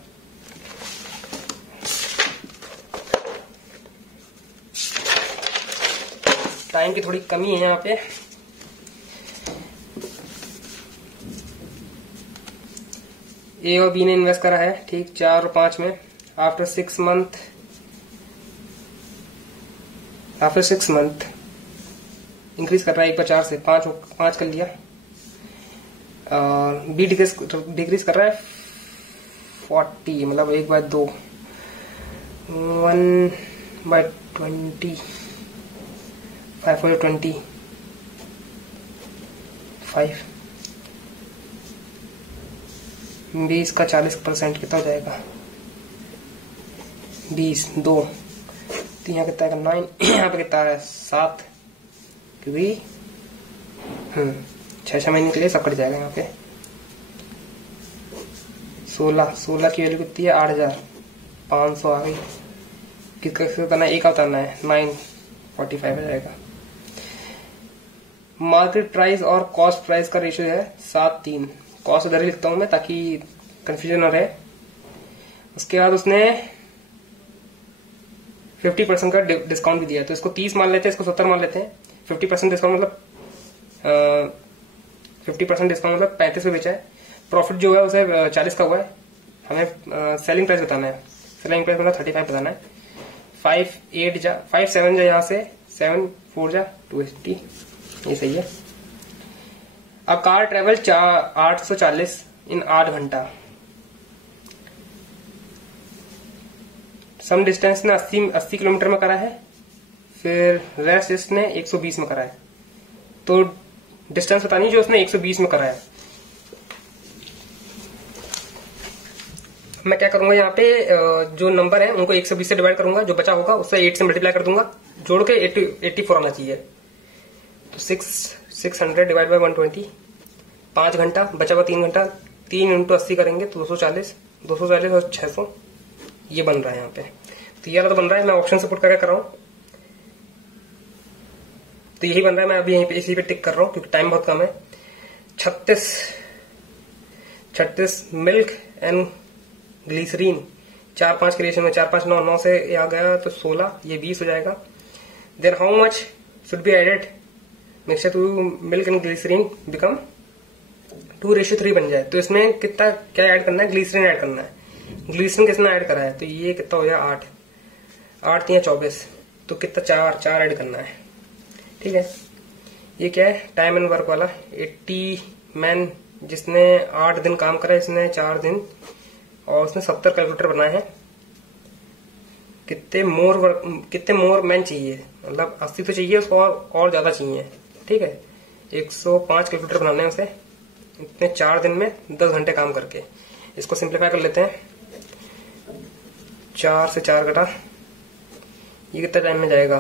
टाइम की थोड़ी कमी है यहाँ पे। ए और बी ने इन्वेस्ट करा है, ठीक 4 और 5 में। आफ्टर 6 मंथ इंक्रीज कर रहा है, एक बार 4 से 5 कर लिया। बी डिक्रीज कर रहा है 40, मतलब 1/2 1/20 5/25 20 का 40% कितना हो जाएगा 20 2, तो यहाँ कितना है 9, यहाँ पे कितना है 7, क्योंकि 6 महीने के लिए सब कट जाएगा यहाँ पे। 16 की वैल्यू कितनी है 8500 आ गई, किसका उतारना है, एक उतारना है 945 हो जाएगा। मार्केट प्राइस और कॉस्ट प्राइस का रेशियो है 7:3, कॉस्ट उधर ही लिखता हूं मैं ताकि कंफ्यूजन न रहे। उसके बाद उसने 50% का डिस्काउंट भी दिया है, तो इसको 30 मान लेते हैं, इसको 70 मान लेते हैं। 50% डिस्काउंट मतलब 50% डिस्काउंट मतलब 35 पे बेचा है। प्रॉफिट जो है उसे 40 का हुआ है। हमें सेलिंग प्राइस बताना है, सेलिंग प्राइस मतलब 35 बताना है। 5 7 जा यहाँ से 7 4 जा 280, ये सही है। अ कार ट्रेवल 840 इन 8 घंटा। सम डिस्टेंस ने 80 किलोमीटर में करा है, फिर रेस्ट इसने 120 में करा है। तो डिस्टेंस बतानी जो उसने 120 में करा है। मैं क्या करूंगा यहाँ पे जो नंबर है उनको 120 से डिवाइड करूंगा, जो बचा होगा उससे 8 से मल्टीप्लाई कर दूंगा, जोड़ के 84 आना चाहिए। तो 600 डिवाइड बाई 120, 5 घंटा बचा हुआ 3 घंटा, 3 इंटू 80 करेंगे तो 240, 240 और 600 ये बन रहा है यहाँ पे। तो ये वाला तो बन रहा है, मैं ऑप्शन से पुट करके कर रहा हूँ, तो यही बन रहा है। मैं अभी यहीं पे इसी पे टिक कर रहा हूँ क्योंकि टाइम बहुत कम है। 36 मिल्क एंड ग्लिसरीन, 4-5 के रेशियो में, 4-5 9 से आ गया तो 16, ये 20 हो जाएगा। Then how much should be added mixture to milk and glycerine become 2:3 बन जाए। तो इसमें कितना क्या ऐड करना है, ग्लिसरीन ऐड करना है। ग्लिसरीन कितना ऐड करा है, तो ये कितना हो गया 8, 8 या 24, तो कितना 4 ऐड करना है। ठीक है, ये क्या है, टाइम एंड वर्क वाला। 80 मैन जिसने 8 दिन काम करा, इसने 4 दिन, और उसने 70 कैलकुलेटर बनाए हैं। कितने मोर मैन चाहिए, मतलब 80 तो चाहिए उसको, और ज्यादा चाहिए। ठीक है, 105 कैलकुलेटर बनाने हैं उसे, इतने 4 दिन में 10 घंटे काम करके। इसको सिंप्लीफाई कर लेते हैं, 4 से 4 कटा, ये कितना टाइम में जाएगा,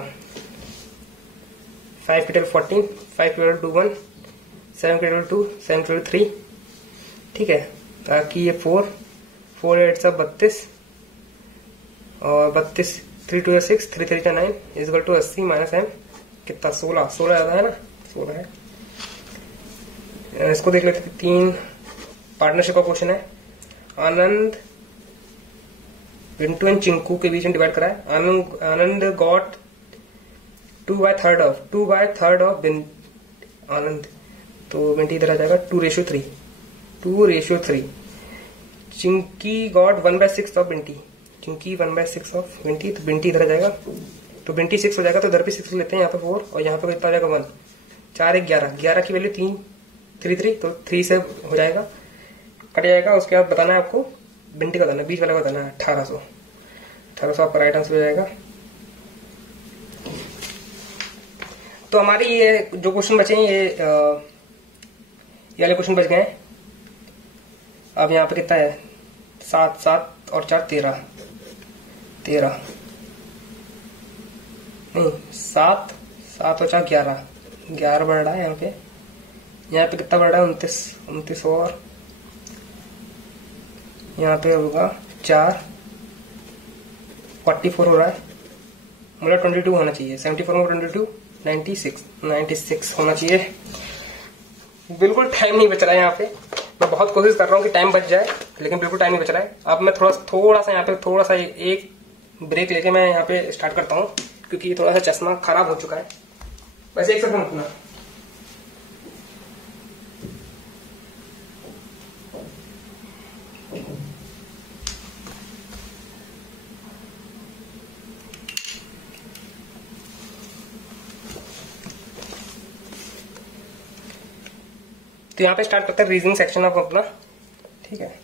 5 के 14, 5 के 2 1, 7 के 2, 7 के 3। ठीक है, ताकि ये 4 8 32, और 32 3 2 6, 3 3 9 इजकल टू 80 माइनस m कितना 16 ज्यादा है ना, 16 है। इसको देख लेते, 3 पार्टनरशिप का क्वेश्चन है। आनंद विंटू एंड चिंकू के बीच में डिवाइड करा है। आनंद गॉट 2/3 ऑफ आनंद, तो बेंटी इधर आ जाएगा 2:3, 2:3। Chinki got 1/6 of Benti, Chinki 1/6 of Benti, तो बेंटी इधर आ जाएगा, तो बेंटी 6 हो जाएगा, तो इधर भी 6 लेते हैं, यहाँ पे 4 और यहाँ पे कितना हो जाएगा 1, 4 1 11, 11 की वैल्यू 3, तो 3 से हो जाएगा, कट जाएगा। उसके बाद बताना है आपको बेंटी का बताना, बीच वाला बताना है 1800 आपका राइट आंसर हो जाएगा। तो हमारे ये जो क्वेश्चन बचे हैं ये वाले क्वेश्चन बच गए हैं। अब यहाँ पे कितना है, 7 और 4 13 नहीं, 7 और 4 11 बढ़ रहा है यहाँ पे कितना बढ़ रहा है, 29 और यहाँ पे होगा 4 44 हो रहा है, मतलब 22 होना चाहिए, 74 में 22 96 होना चाहिए। बिल्कुल टाइम नहीं बच रहा है यहाँ पे, मैं बहुत कोशिश कर रहा हूँ कि टाइम बच जाए, लेकिन बिल्कुल टाइम नहीं बच रहा है। अब मैं थोड़ा सा यहाँ पे एक ब्रेक लेके मैं यहाँ पे स्टार्ट करता हूँ, क्योंकि थोड़ा सा चश्मा खराब हो चुका है। वैसे एक सेकंड रुकना, तो यहाँ पे स्टार्ट करते हैं रीजनिंग सेक्शन ऑफ अपना। ठीक है,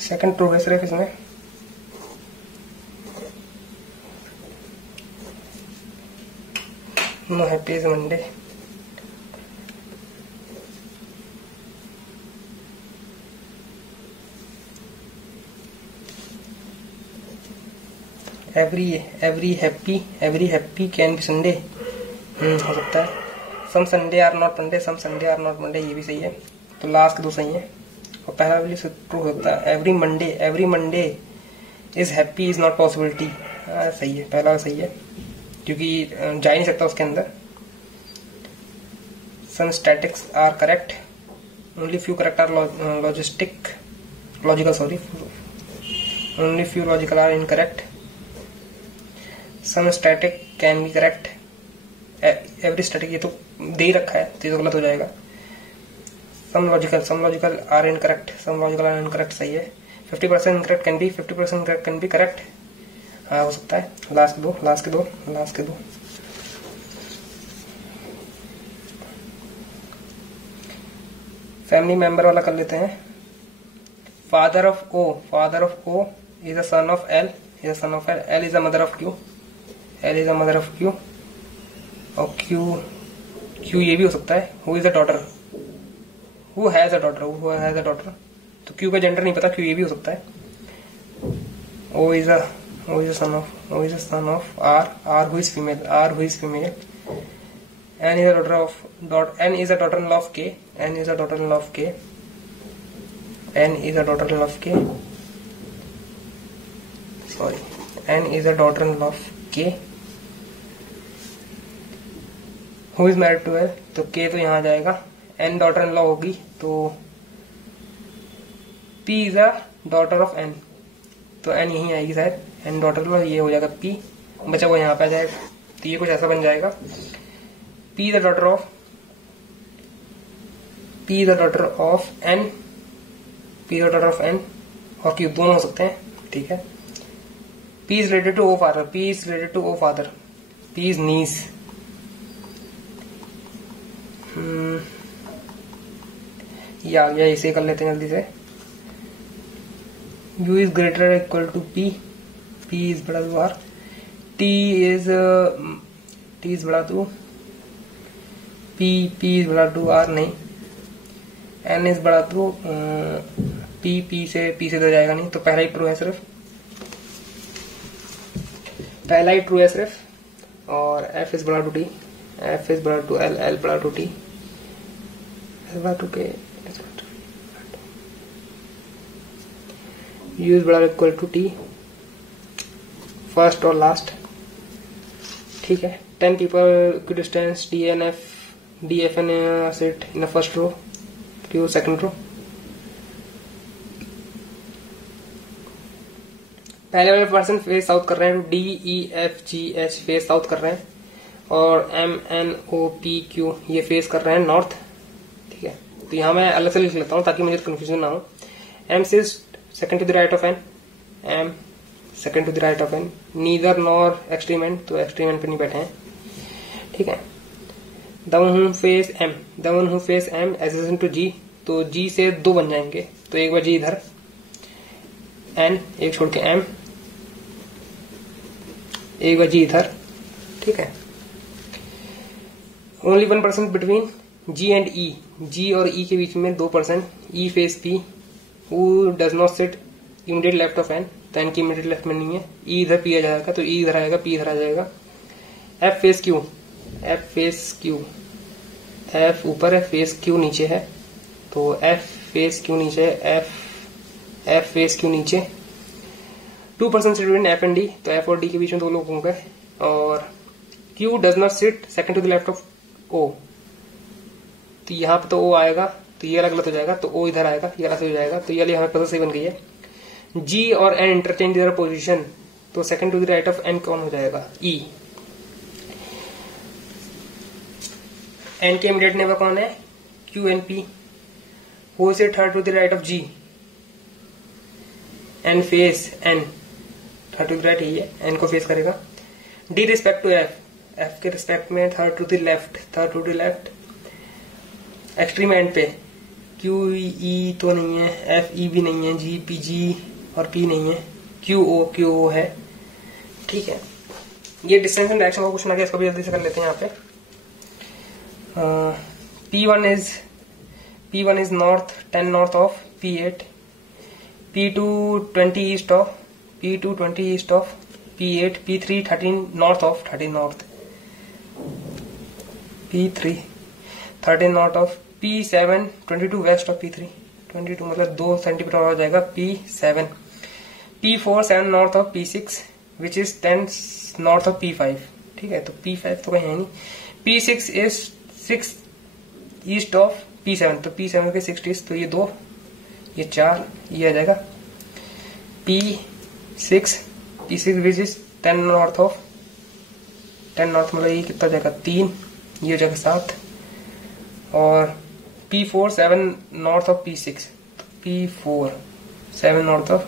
सेकंड ट्रू है सिर्फ इसमें। No happy is Monday, every happy can be Sunday, हो सकता है। Some Sunday are not Monday, some Sunday are not Monday, ये भी सही है। तो लास्ट के 2 सही है, और पहला भी ट्रू होता है। Every Monday is happy is not possibility, सही है, पहला सही है, क्योंकि जा ही नहीं सकता उसके अंदर। Some statics are correct, only few correct are logical, only few logical are incorrect. Some static can be correct, every static, ये तो दे ही रखा है तो ये तो गलत हो जाएगा। सम लॉजिकल आर इनकरेक्ट, सही है। 50% incorrect can be, 50% incorrect can be correct, हाँ हो सकता है। लास्ट के दो फैमिली मेंबर वाला कर लेते हैं। Father of O is a son of L, is a son of L, L is a mother of Q, L is a mother of Q, और क्यू ये भी हो सकता है। Who is a daughter, who has a daughter, तो Q का gender नहीं पता, क्यू ये भी हो सकता है। O is a son of R who is female, N is a daughter in law of K, who is married to L, तो के तो यहाँ आ जाएगा। एन डॉटर इन लॉ होगी तो P is a daughter of N, तो N यहीं आएगी शायद, एन डॉटर इन लॉ, ये हो जाएगा पी, बचा वो यहाँ पे आ जाएगा, तो ये कुछ ऐसा बन जाएगा। P the daughter of N, और क्यू दोनों हो सकते हैं, ठीक है। P is related to O father, P is niece, ये आ गया, इसे कर लेते हैं जल्दी से। U is greater equal to P, P is बड़ा टू R, T इज बड़ा टू P इज बड़ा टू R नहीं, N इज बड़ा टू P से तो जाएगा नहीं, तो पहला ही ट्रू है सिर्फ, और F इज बड़ा टू T, F इज बड़ा टू L, L बड़ा टू T, L बड़ा टू K, U इज बड़ा इक्वल टू T, फर्स्ट और लास्ट, ठीक है। 10 people equidistance DFN sit in the first row, Q second row। पहले वाले पर्सन फेस साउथ कर रहे हैं, DEFGH फेस साउथ कर रहे हैं, और MNOPQ ये फेस कर रहे हैं नॉर्थ, ठीक है। तो यहाँ मैं अलग से लिख लेता हूँ ताकि मुझे कंफ्यूजन ना हो। M says second to the right of N, M second to the right of N, neither nor extreme end, तो extreme end पे नहीं बैठे हैं, ठीक है। The one who face M adjacent to G, तो G से 2 बन जाएंगे, तो एक बार G इधर, N एक छोड़ के M, एक बार G इधर, ठीक है। Only 1% between G and E, G और E के बीच में 2%, E face P, who does not sit immediate left of N, तो N की immediate left में नहीं है, E इधर P आ जाएगा, तो E इधर आएगा, P इधर आ जाएगा। F face Q, F ऊपर है, face Q नीचे है, तो F face Q नीचे है, F face Q नीचे। 2% sit between F and D, तो F और D के बीच में 2 लोग होंगे, और Q does not sit second to the left of O, तो यहाँ पे तो O आएगा, तो ये अलग हो जाएगा, तो O इधर आएगा, ये अलग हो जाएगा, तो ये हमें पता सही बन गई है। G और N इंटरचेंज देयर पोजीशन, तो second to the right of N कौन हो जाएगा, E। N के इमीडिएट नेबर कौन है, Q and P, who is third to the right of G, N face N, third to the right ही है, N को फेस करेगा। D respect to F, F के रिस्पेक्ट में third to the left, extreme end पे Q E तो नहीं है, F E भी नहीं है, G P G और P नहीं है, Q O है, ठीक है। ये डिस्टेंस एंड डायरेक्शन का क्वेश्चन आ गया, इसको भी जल्दी से कर लेते हैं यहाँ पे। P1 is north 10 north of P8, P2 20 east of P8, P3 13 north of P3 13 north of P7 22 west of P3, 22 मतलब 2 सेंटीमीटर हो जाएगा P7, P4 7 north of P6 which is 10 north of P5, ठीक है। तो P5 तो कहीं है नहीं, P6 is 6 east of P7, तो P7 के 6 east, तो ये 2 ये 4 ये आ जाएगा P6 which is 10 north मतलब ये कितना जाएगा 3, ये हो जाएगा 7, और P4 7 north of P6, P4 7 north of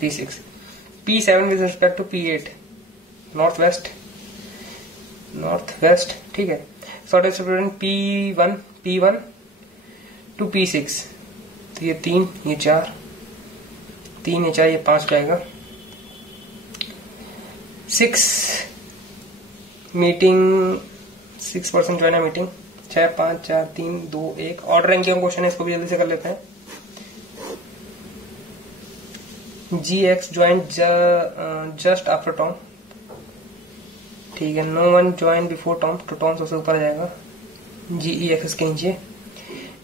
P6, P7 with respect to P8 northwest, ठीक है। Shortest student P1 to to P6, तो ये 3 ये 4, 3 ये 4 ये 5 जाएगा। 6 मीटिंग 6% ज्वाइन है मीटिंग। 6 5 4 3 2 1 ऑर्डर रैंकिंग क्वेश्चन है, इसको भी जल्दी से कर लेते हैं। GX join just after Tom, ठीक है। No one join before Tom, तो टॉम सबसे ऊपर आ जाएगा, GEX के नीचे।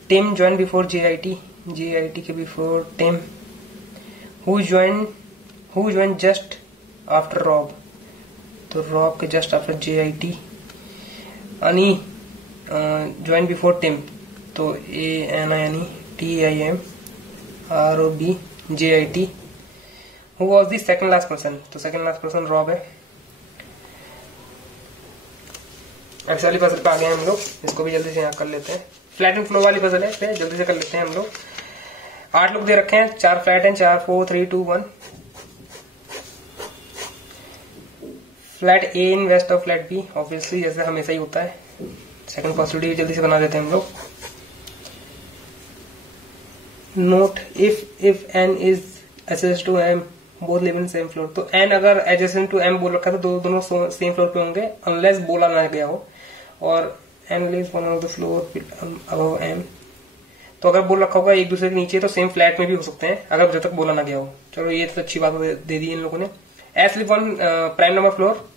Tim join before JIT, JIT के before Tim. Who join just after Rob, तो रॉब के just after JIT। Annie join before Tim, तो ANI TIM ROB JIT। Who was the second last person, तो second last person Rob है। X वाली puzzle पे आ गए हम लोग, इसको भी जल्दी से यहाँ कर लेते हैं। फ्लैट एंड फ्लो वाली पजल है, इसे जल्दी से कर लेते हैं हम लोग। 8 लोग दे रखे हैं, 4 फ्लैट हैं, 4 4 3 2 1। Flat A in west of flat B, obviously जैसे हमेशा ही होता है। सेकंड पॉसिबिलिटी जल्दी से बना देते हैं हम लोग। Note if N is adjacent to M both live in same floor, तो एन अगर एडजेसेंट टू एम बोल रखा है तो दोनों सेम फ्लोर पे होंगे अनलेस बोला ना गया हो। और N lives one of the floor above M, तो अगर बोल रखा होगा एक दूसरे के नीचे तो सेम फ्लैट में भी हो सकते हैं अगर जब तक बोला ना गया हो। चलो ये तो अच्छी बात दे दी इन लोगों ने। S live one prime number floor,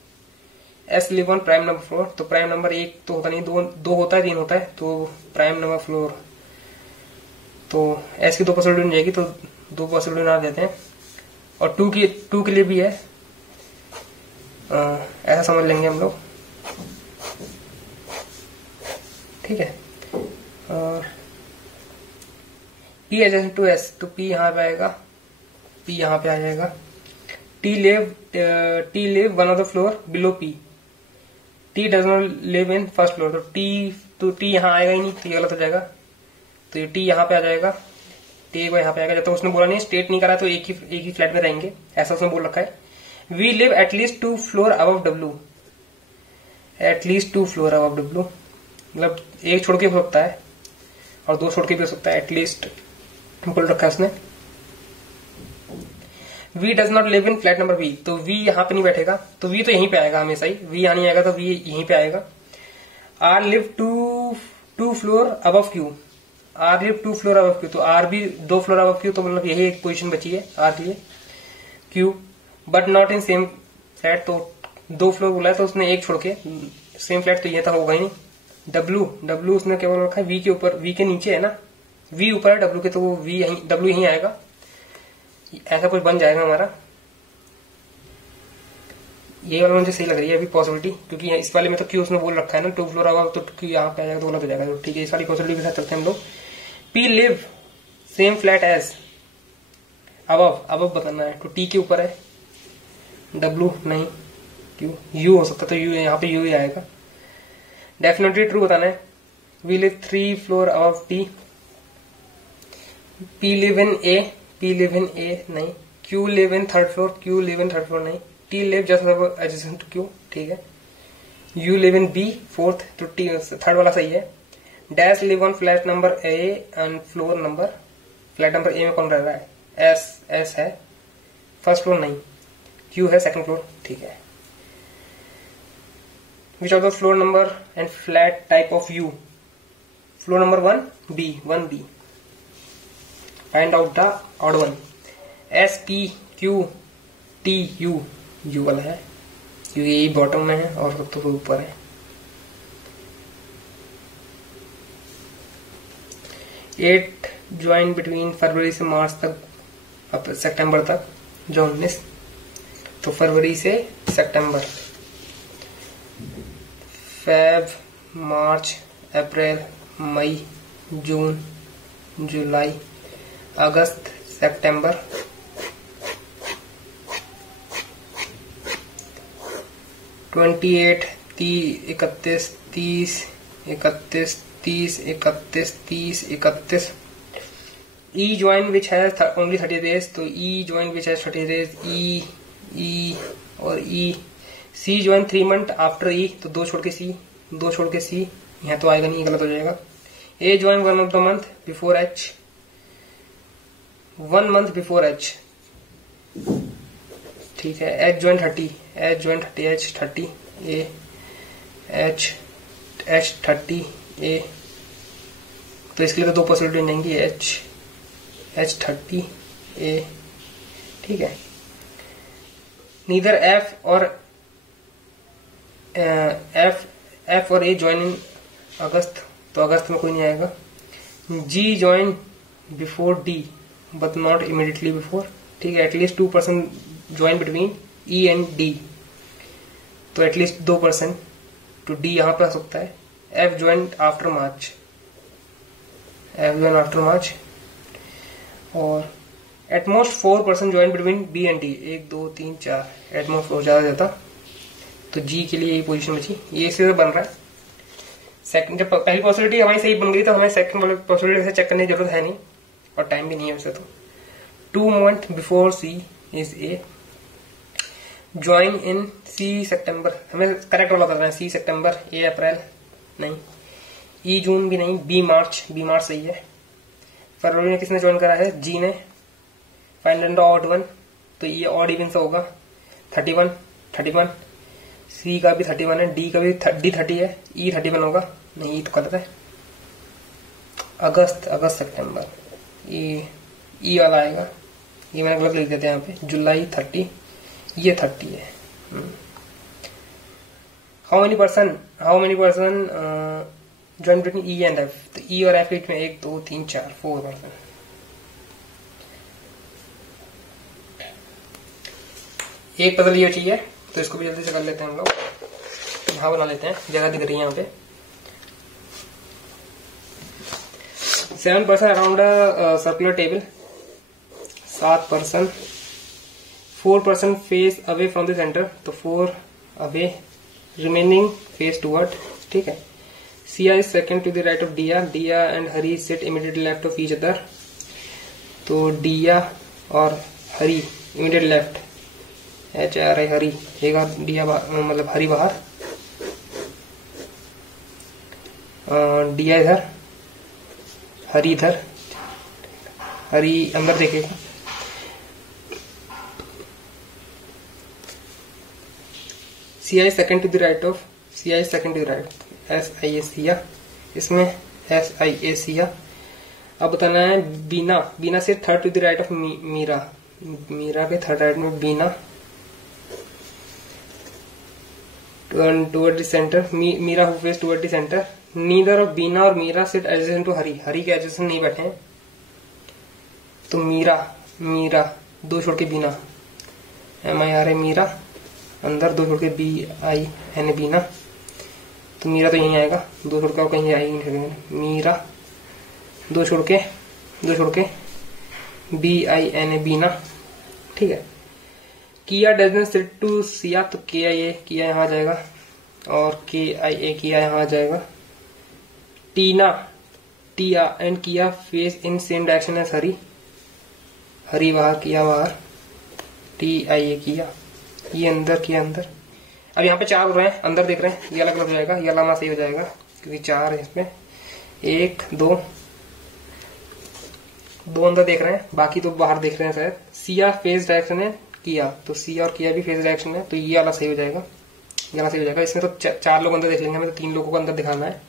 S live one prime number floor, तो प्राइम नंबर 1 तो होता नहीं, 2 होता है, 3 होता है, तो प्राइम नंबर फ्लोर। तो एस की 2 पॉसिबिलिटी नहीं जाएगी, तो 2 पॉसिबिलिटी बना देते हैं। और 2 के लिए भी है, ऐसा समझ लेंगे हम लोग, ठीक है। और P एडजेसेंट टू S, तो P यहाँ पे आएगा, P यहाँ पे आ जाएगा। T live one of the floor below P, T does not live in first floor, तो T यहाँ आएगा ही नहीं, तो ये गलत हो जाएगा। तो ये T यहाँ पे आ जाएगा, T को यहाँ पे आएगा। जब तक उसने बोला नहीं, स्टेट नहीं करा, तो एक ही फ्लैट में रहेंगे, ऐसा उसने बोल रखा है। V live at least 2 floor above W, at least 2 floor above W, मतलब एक छोड़ के हो सकता है और 2 छोड़ के भी हो सकता है, एटलीस्ट बोल रखा है उसने। V does not live in flat number V, तो V यहाँ पे नहीं बैठेगा, तो V तो यहीं पे आएगा हमेशा ही, V यहाँ नहीं आएगा तो V यहीं पे आएगा। R live 2 floor above Q, R live 2 floor above Q, तो R भी 2 फ्लोर अबव Q, तो मतलब यही एक पोजीशन बची है R के लिए। Q but not in same flat, तो 2 फ्लोर बोला है तो उसने एक छोड़ के, सेम फ्लैट तो ये था, होगा ही नहीं। W उसने क्या बोल रखा है, V के ऊपर, V के नीचे है ना, V ऊपर है W के, तो वो W यहीं आएगा, ऐसा कुछ बन जाएगा हमारा। ये वाला मुझे सही लग रही है अभी पॉसिबिलिटी, क्योंकि इस वाले में तो Q उसने बोल रखा है ना 2 फ्लोर अबव, तो Q यहाँ पे आ जाएगा तो गलत हो जाएगा। तो ठीक है, इस वाली पॉसिबिलिटी के साथ चलते हैं हम लोग। P live same flat as above बताना है, तो T के ऊपर है, W नहीं, Q U हो सकता, तो U यहाँ पे U ही आएगा। डेफिनेटली ट्रू बताना है। V live 3 floor above T, P live in A नहीं, Q live in 3rd floor, Q live in 3rd floor नहीं, T live just adjacent to Q, ठीक है। U live in B 4th, तो T 3rd वाला सही है। Dash live on flat number A and floor number, flat number A में कौन रह रहा है, S है, 1st फ्लोर नहीं, Q है 2nd फ्लोर, ठीक है। Which of the floor number and flat type of U? Floor number 1B. Find out the odd one. S P Q T U, U वाला है क्योंकि यही बॉटम में है और सब तो ऊपर है। एट ज्वाइन बिटवीन फरवरी से मार्च तक, अब सितंबर तक जो 19, तो फरवरी से सितंबर, Feb, March, April, May, June, July, August, September, twenty 31, 30, 31, E join which has only 30 days, तो E join which has 30 days, E और E। C join 3 month after E, तो 2 छोड़ के C, यहाँ तो आएगा नहीं, गलत हो जाएगा। A join 1 of the month before H, 1 month before H, ठीक है। H join 30, H join 30, H 30 A, H 30 A, तो इसके लिए तो 2 पॉसिबिलिटी रहेंगी, एच 30 ए, ठीक है। नीदर एफ और ए ज्वाइन इन अगस्त, तो अगस्त में कोई नहीं आएगा। G join before D but not immediately before, ठीक है। At least 2% join between E and D, तो एटलीस्ट 2% टू डी यहां पे आ सकता है। F join after March, F join after March, और at most 4% join between B and D, 1 2 3 4, at most और ज्यादा जाता, तो जी के लिए यही पोजीशन बची। ये इससे बन रहा है। सेकंड, जब पहली पॉसिबिलिटी हमारी सही बन गई तो हमें सेकंड वाली पॉसिबिलिटी से चेक करने की जरूरत है नहीं, और टाइम भी नहीं है वैसे तो। 2 month before C is A, join in C सितंबर, हमें करेक्ट वाला करना है। सी सितंबर, ए अप्रैल नहीं, ई जून भी नहीं, बी मार्च सही है। फरवरी में किसने ज्वाइन करा है? जी ने। फाइंड द ऑड वन, तो ये ऑड इवन से होगा। 31, सी का भी 31 है, डी का भी डी 30 है, ई 31 होगा नहीं, ई तो गलत है। अगस्त सितंबर, ई वाला आएगा, ये मैंने गलत लिख देते हैं यहाँ पे। जुलाई 30, ये 30 है। How many person join between E and F, तो ई और एफ के बीच में 1 2 3 4 4%। एक पजल ये चाहिए, तो इसको भी जल्दी से कर लेते हैं हम लोग। यहां बना लेते हैं, जगह दिख रही है यहाँ पे। 7% around circular table, 7%। 4% face away from the centre, तो 4 अवे, रिमेनिंग फेस टुवर्ड, ठीक है। Sia is second to the right of Dia. Dia and Hari sit immediately left of each other. तो Dia और Hari immediate left, HRI हरी, Dia मतलब हरी बाहर, Dia इधर, हरी इधर, हरी अंदर देखेगा। Sia is second to the right of, Sia is second to the right, SIA Siya, इसमें SIA Siya. अब बताना है बीना से third to the right of Meera के थर्ड राइट में Bina, toward the centre, Meera who face toward the centre. Neither of Bina और Meera sit adjacent to Hari के adjacent नहीं बैठे हैं, तो मीरा 2 छोड़ के बीना, MIRA मीरा, अंदर 2 छोड़ के BIN बीना, तो मीरा तो यहीं आएगा, 2 छोड़ के कहीं आएगी नहीं। मीरा 2 छोड़ के BIN बीना, ठीक है। किया डजंट सिट टू सिया, तो किया यहाँ आ जाएगा, और KIA किया यहाँ आ जाएगा। Tia and Kiya face in same direction as Hari बाहर, किया बाहर, TIA किया, ये अंदर, किया अंदर। अब यहाँ पे 4 हो रहे हैं, अंदर देख रहे हैं, ये अलग अलग हो जाएगा, ये अलग सही हो जाएगा क्योंकि 4 है इसमें। 1 2 अंदर देख रहे हैं, बाकी तो बाहर देख रहे हैं शायद। सिया फेस डायरेक्शन है किया, तो सिया और किया भी फेस डायरेक्शन है, तो ये वाला सही हो जाएगा, ये वाला सही हो जाएगा। इसमें तो 4 लोग अंदर देख लेंगे, हमें तो 3 लोगों को अंदर दिखाना है।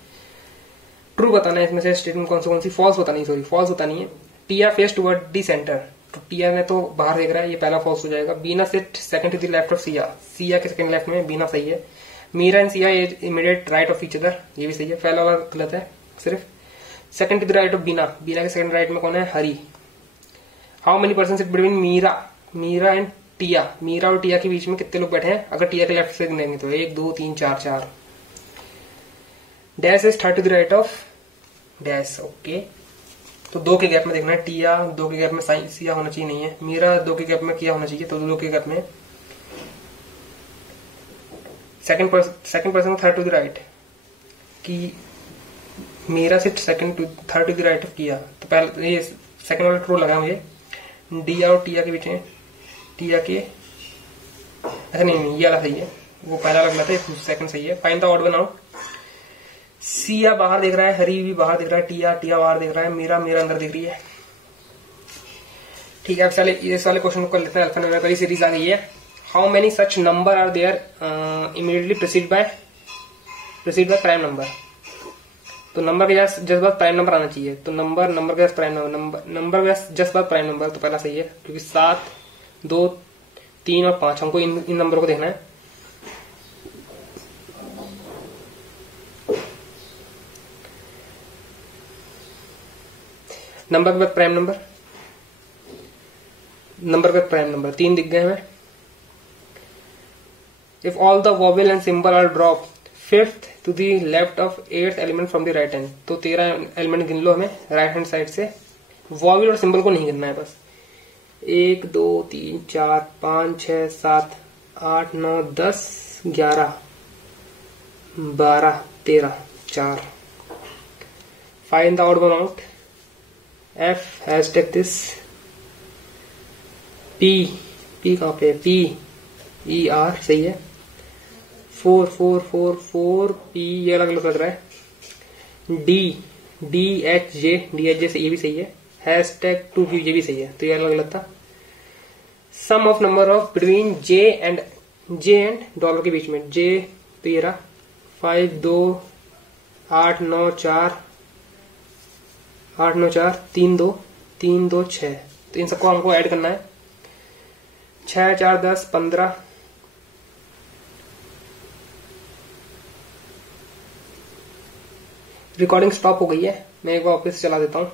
ट्रू बताना है इसमें से स्टेटमेंट कौन सी, फॉल्स बतानी है। टिया फेस टुवर्ड दी सेंटर, तो टिया में तो बाहर देख रहा है, ये पहला फॉल्स हो जाएगा। Bina sit second to the left of Siya के सेकंड लेफ्ट में बीना सही है। Meera and Siya immediate right of each other, ये भी सही है, पहला वाला गलत है सिर्फ। Second to the right of Bina के सेकंड राइट में कौन है? Hari. How many person sit between Meera and Tia, Meera और टिया के बीच में कितने लोग बैठे हैं? अगर टिया के लेफ्ट से गिनेंगे तो 1 2 3 4। Dash is third to the right of dash, okay. तो 2 के गैप में देखना है, टिया 2 के गैप में सिया होना चाहिए, नहीं है। मीरा 2 के गैप में किया होना चाहिए, तो 2 के गैप में second person third to the right की, मीरा से third to the right of किया, तो पहले ये सेकंड वाला ट्रू लगा मुझे। डिया और टिया के बीच में, टिया के अच्छा नहीं ये वाला सही है, वो पहला लग रहा था, सेकंड सही है। Find the odd one out. Siya बाहर दिख रहा है, हरी भी बाहर दिख रहा है, टिया बाहर दिख रहा है, मीरा अंदर दिख रही है। ठीक है, अब चले इस वाले क्वेश्चन को कर लेते हैं। अल्फा न्यूमेरिकल सीरीज आ गई है। How many such number are there immediately preceded by prime number. तो नंबर के जस्ट बाद प्राइम नंबर आना चाहिए। तो नंबर के जस्ट प्राइम नंबर के जस्ट बाद प्राइम नंबर तो पहला सही है, क्योंकि 7, 2, 3 और 5 हमको इन नंबरों को देखना है। नंबर के बाद प्राइम नंबर, नंबर के बाद प्राइम नंबर 3 दिख गए हमें। If all the vowel and symbol are drop 5th to the left of 8th element from the right hand. तो 13 एलिमेंट गिन लो हमें राइट हैंड साइड से। वॉवेल और सिंबल को नहीं गिनना है बस। 1, 2, 3, 4, 5, 6, 7, 8, 9, 10, 11, 12, 13, 4। Find the odd one out. F hashtag this P कहाँ पे? PER सही है। 4 4 4 4 P ये अलग अलग लग रहा है। DHJ से ये भी सही है। हैशटैग 2Q ये भी सही है, तो ये अलग अलग था। Sum of number of between J and dollar के बीच में। J तो ये रहा 5 2 8 9 4 8 9 4 3 2 3 2 6। तो इन सबको हमको ऐड करना है। 6 4 10 15। रिकॉर्डिंग स्टॉप हो गई है, मैं एक बार वापस चला देता हूं।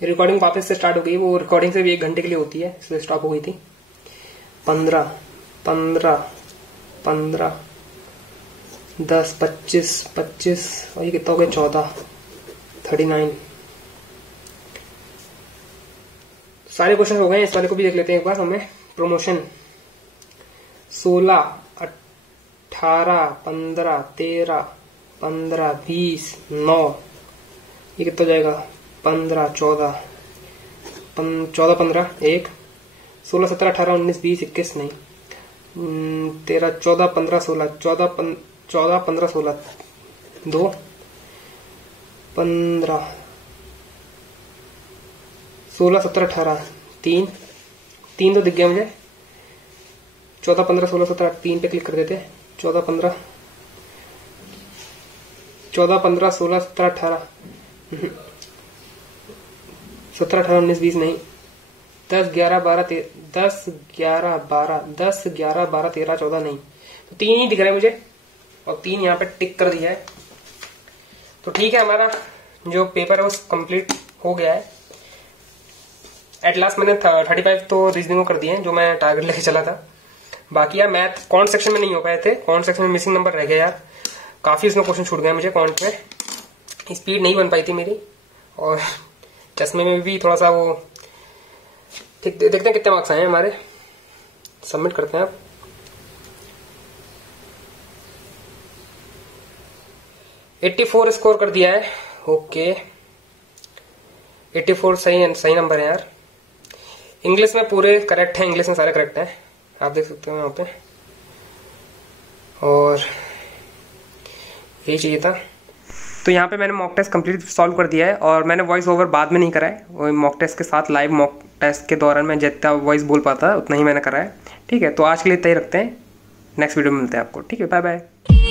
रिकॉर्डिंग वापस से स्टार्ट हो गई, वो रिकॉर्डिंग से भी 1 घंटे के लिए होती है, इसलिए स्टॉप हो गई थी। 15 15 15 10 25 25 और ये कितना हो गया 14 39। सारे क्वेश्चन हो गए, इस वाले को भी देख लेते हैं एक बार हमें। प्रमोशन 16 18 15 13 15 20 9 ये कितना हो जाएगा 15 14 15 1 16 17 18 19 20 21 नहीं 13 14 15 16 14 15 16 2 15 16 17 18 3 तो दिख गया मुझे। 14 15 16 17 3 पे क्लिक कर देते। 14 15 16 17 18 17 18 19 20 नहीं 10 11 12 10 11 12 10 11 12 13 14 नहीं, तो 3 ही दिख रहा है मुझे और 3 यहाँ पे टिक कर दिया है। तो ठीक है, हमारा जो पेपर है वो कंप्लीट हो गया है। एट लास्ट मैंने 35 तो रीजनिंग कर दिए हैं जो मैं टारगेट लेके चला था। बाकी यार मैथ कॉन्ट सेक्शन में नहीं हो पाए थे, कॉन्ट सेक्शन में मिसिंग नंबर रह गए यार, काफी इसमें क्वेश्चन छूट गए मुझे कॉन्ट में। स्पीड नहीं बन पाई थी मेरी और चश्मे में भी थोड़ा सा वो। ठीक, देखते हैं कितने मार्क्स आए हैं हमारे। सबमिट करते हैं आप। $84 स्कोर कर दिया है। ओके 84 सही नंबर है यार। इंग्लिश में पूरे करेक्ट है, इंग्लिश में सारे करेक्ट हैं, आप देख सकते हो यहाँ पे। और यही चाहिए था। तो यहाँ पे मैंने मॉक टेस्ट कंप्लीट सॉल्व कर दिया है और मैंने वॉइस ओवर बाद में नहीं करा है, वो मॉक टेस्ट के साथ लाइव मॉक टेस्ट के दौरान मैं जितना वॉइस बोल पाता उतना ही मैंने करा है। ठीक है, तो आज के लिए इतना ही रखते हैं, नेक्स्ट वीडियो में मिलते हैं आपको। ठीक है, बाय बाय।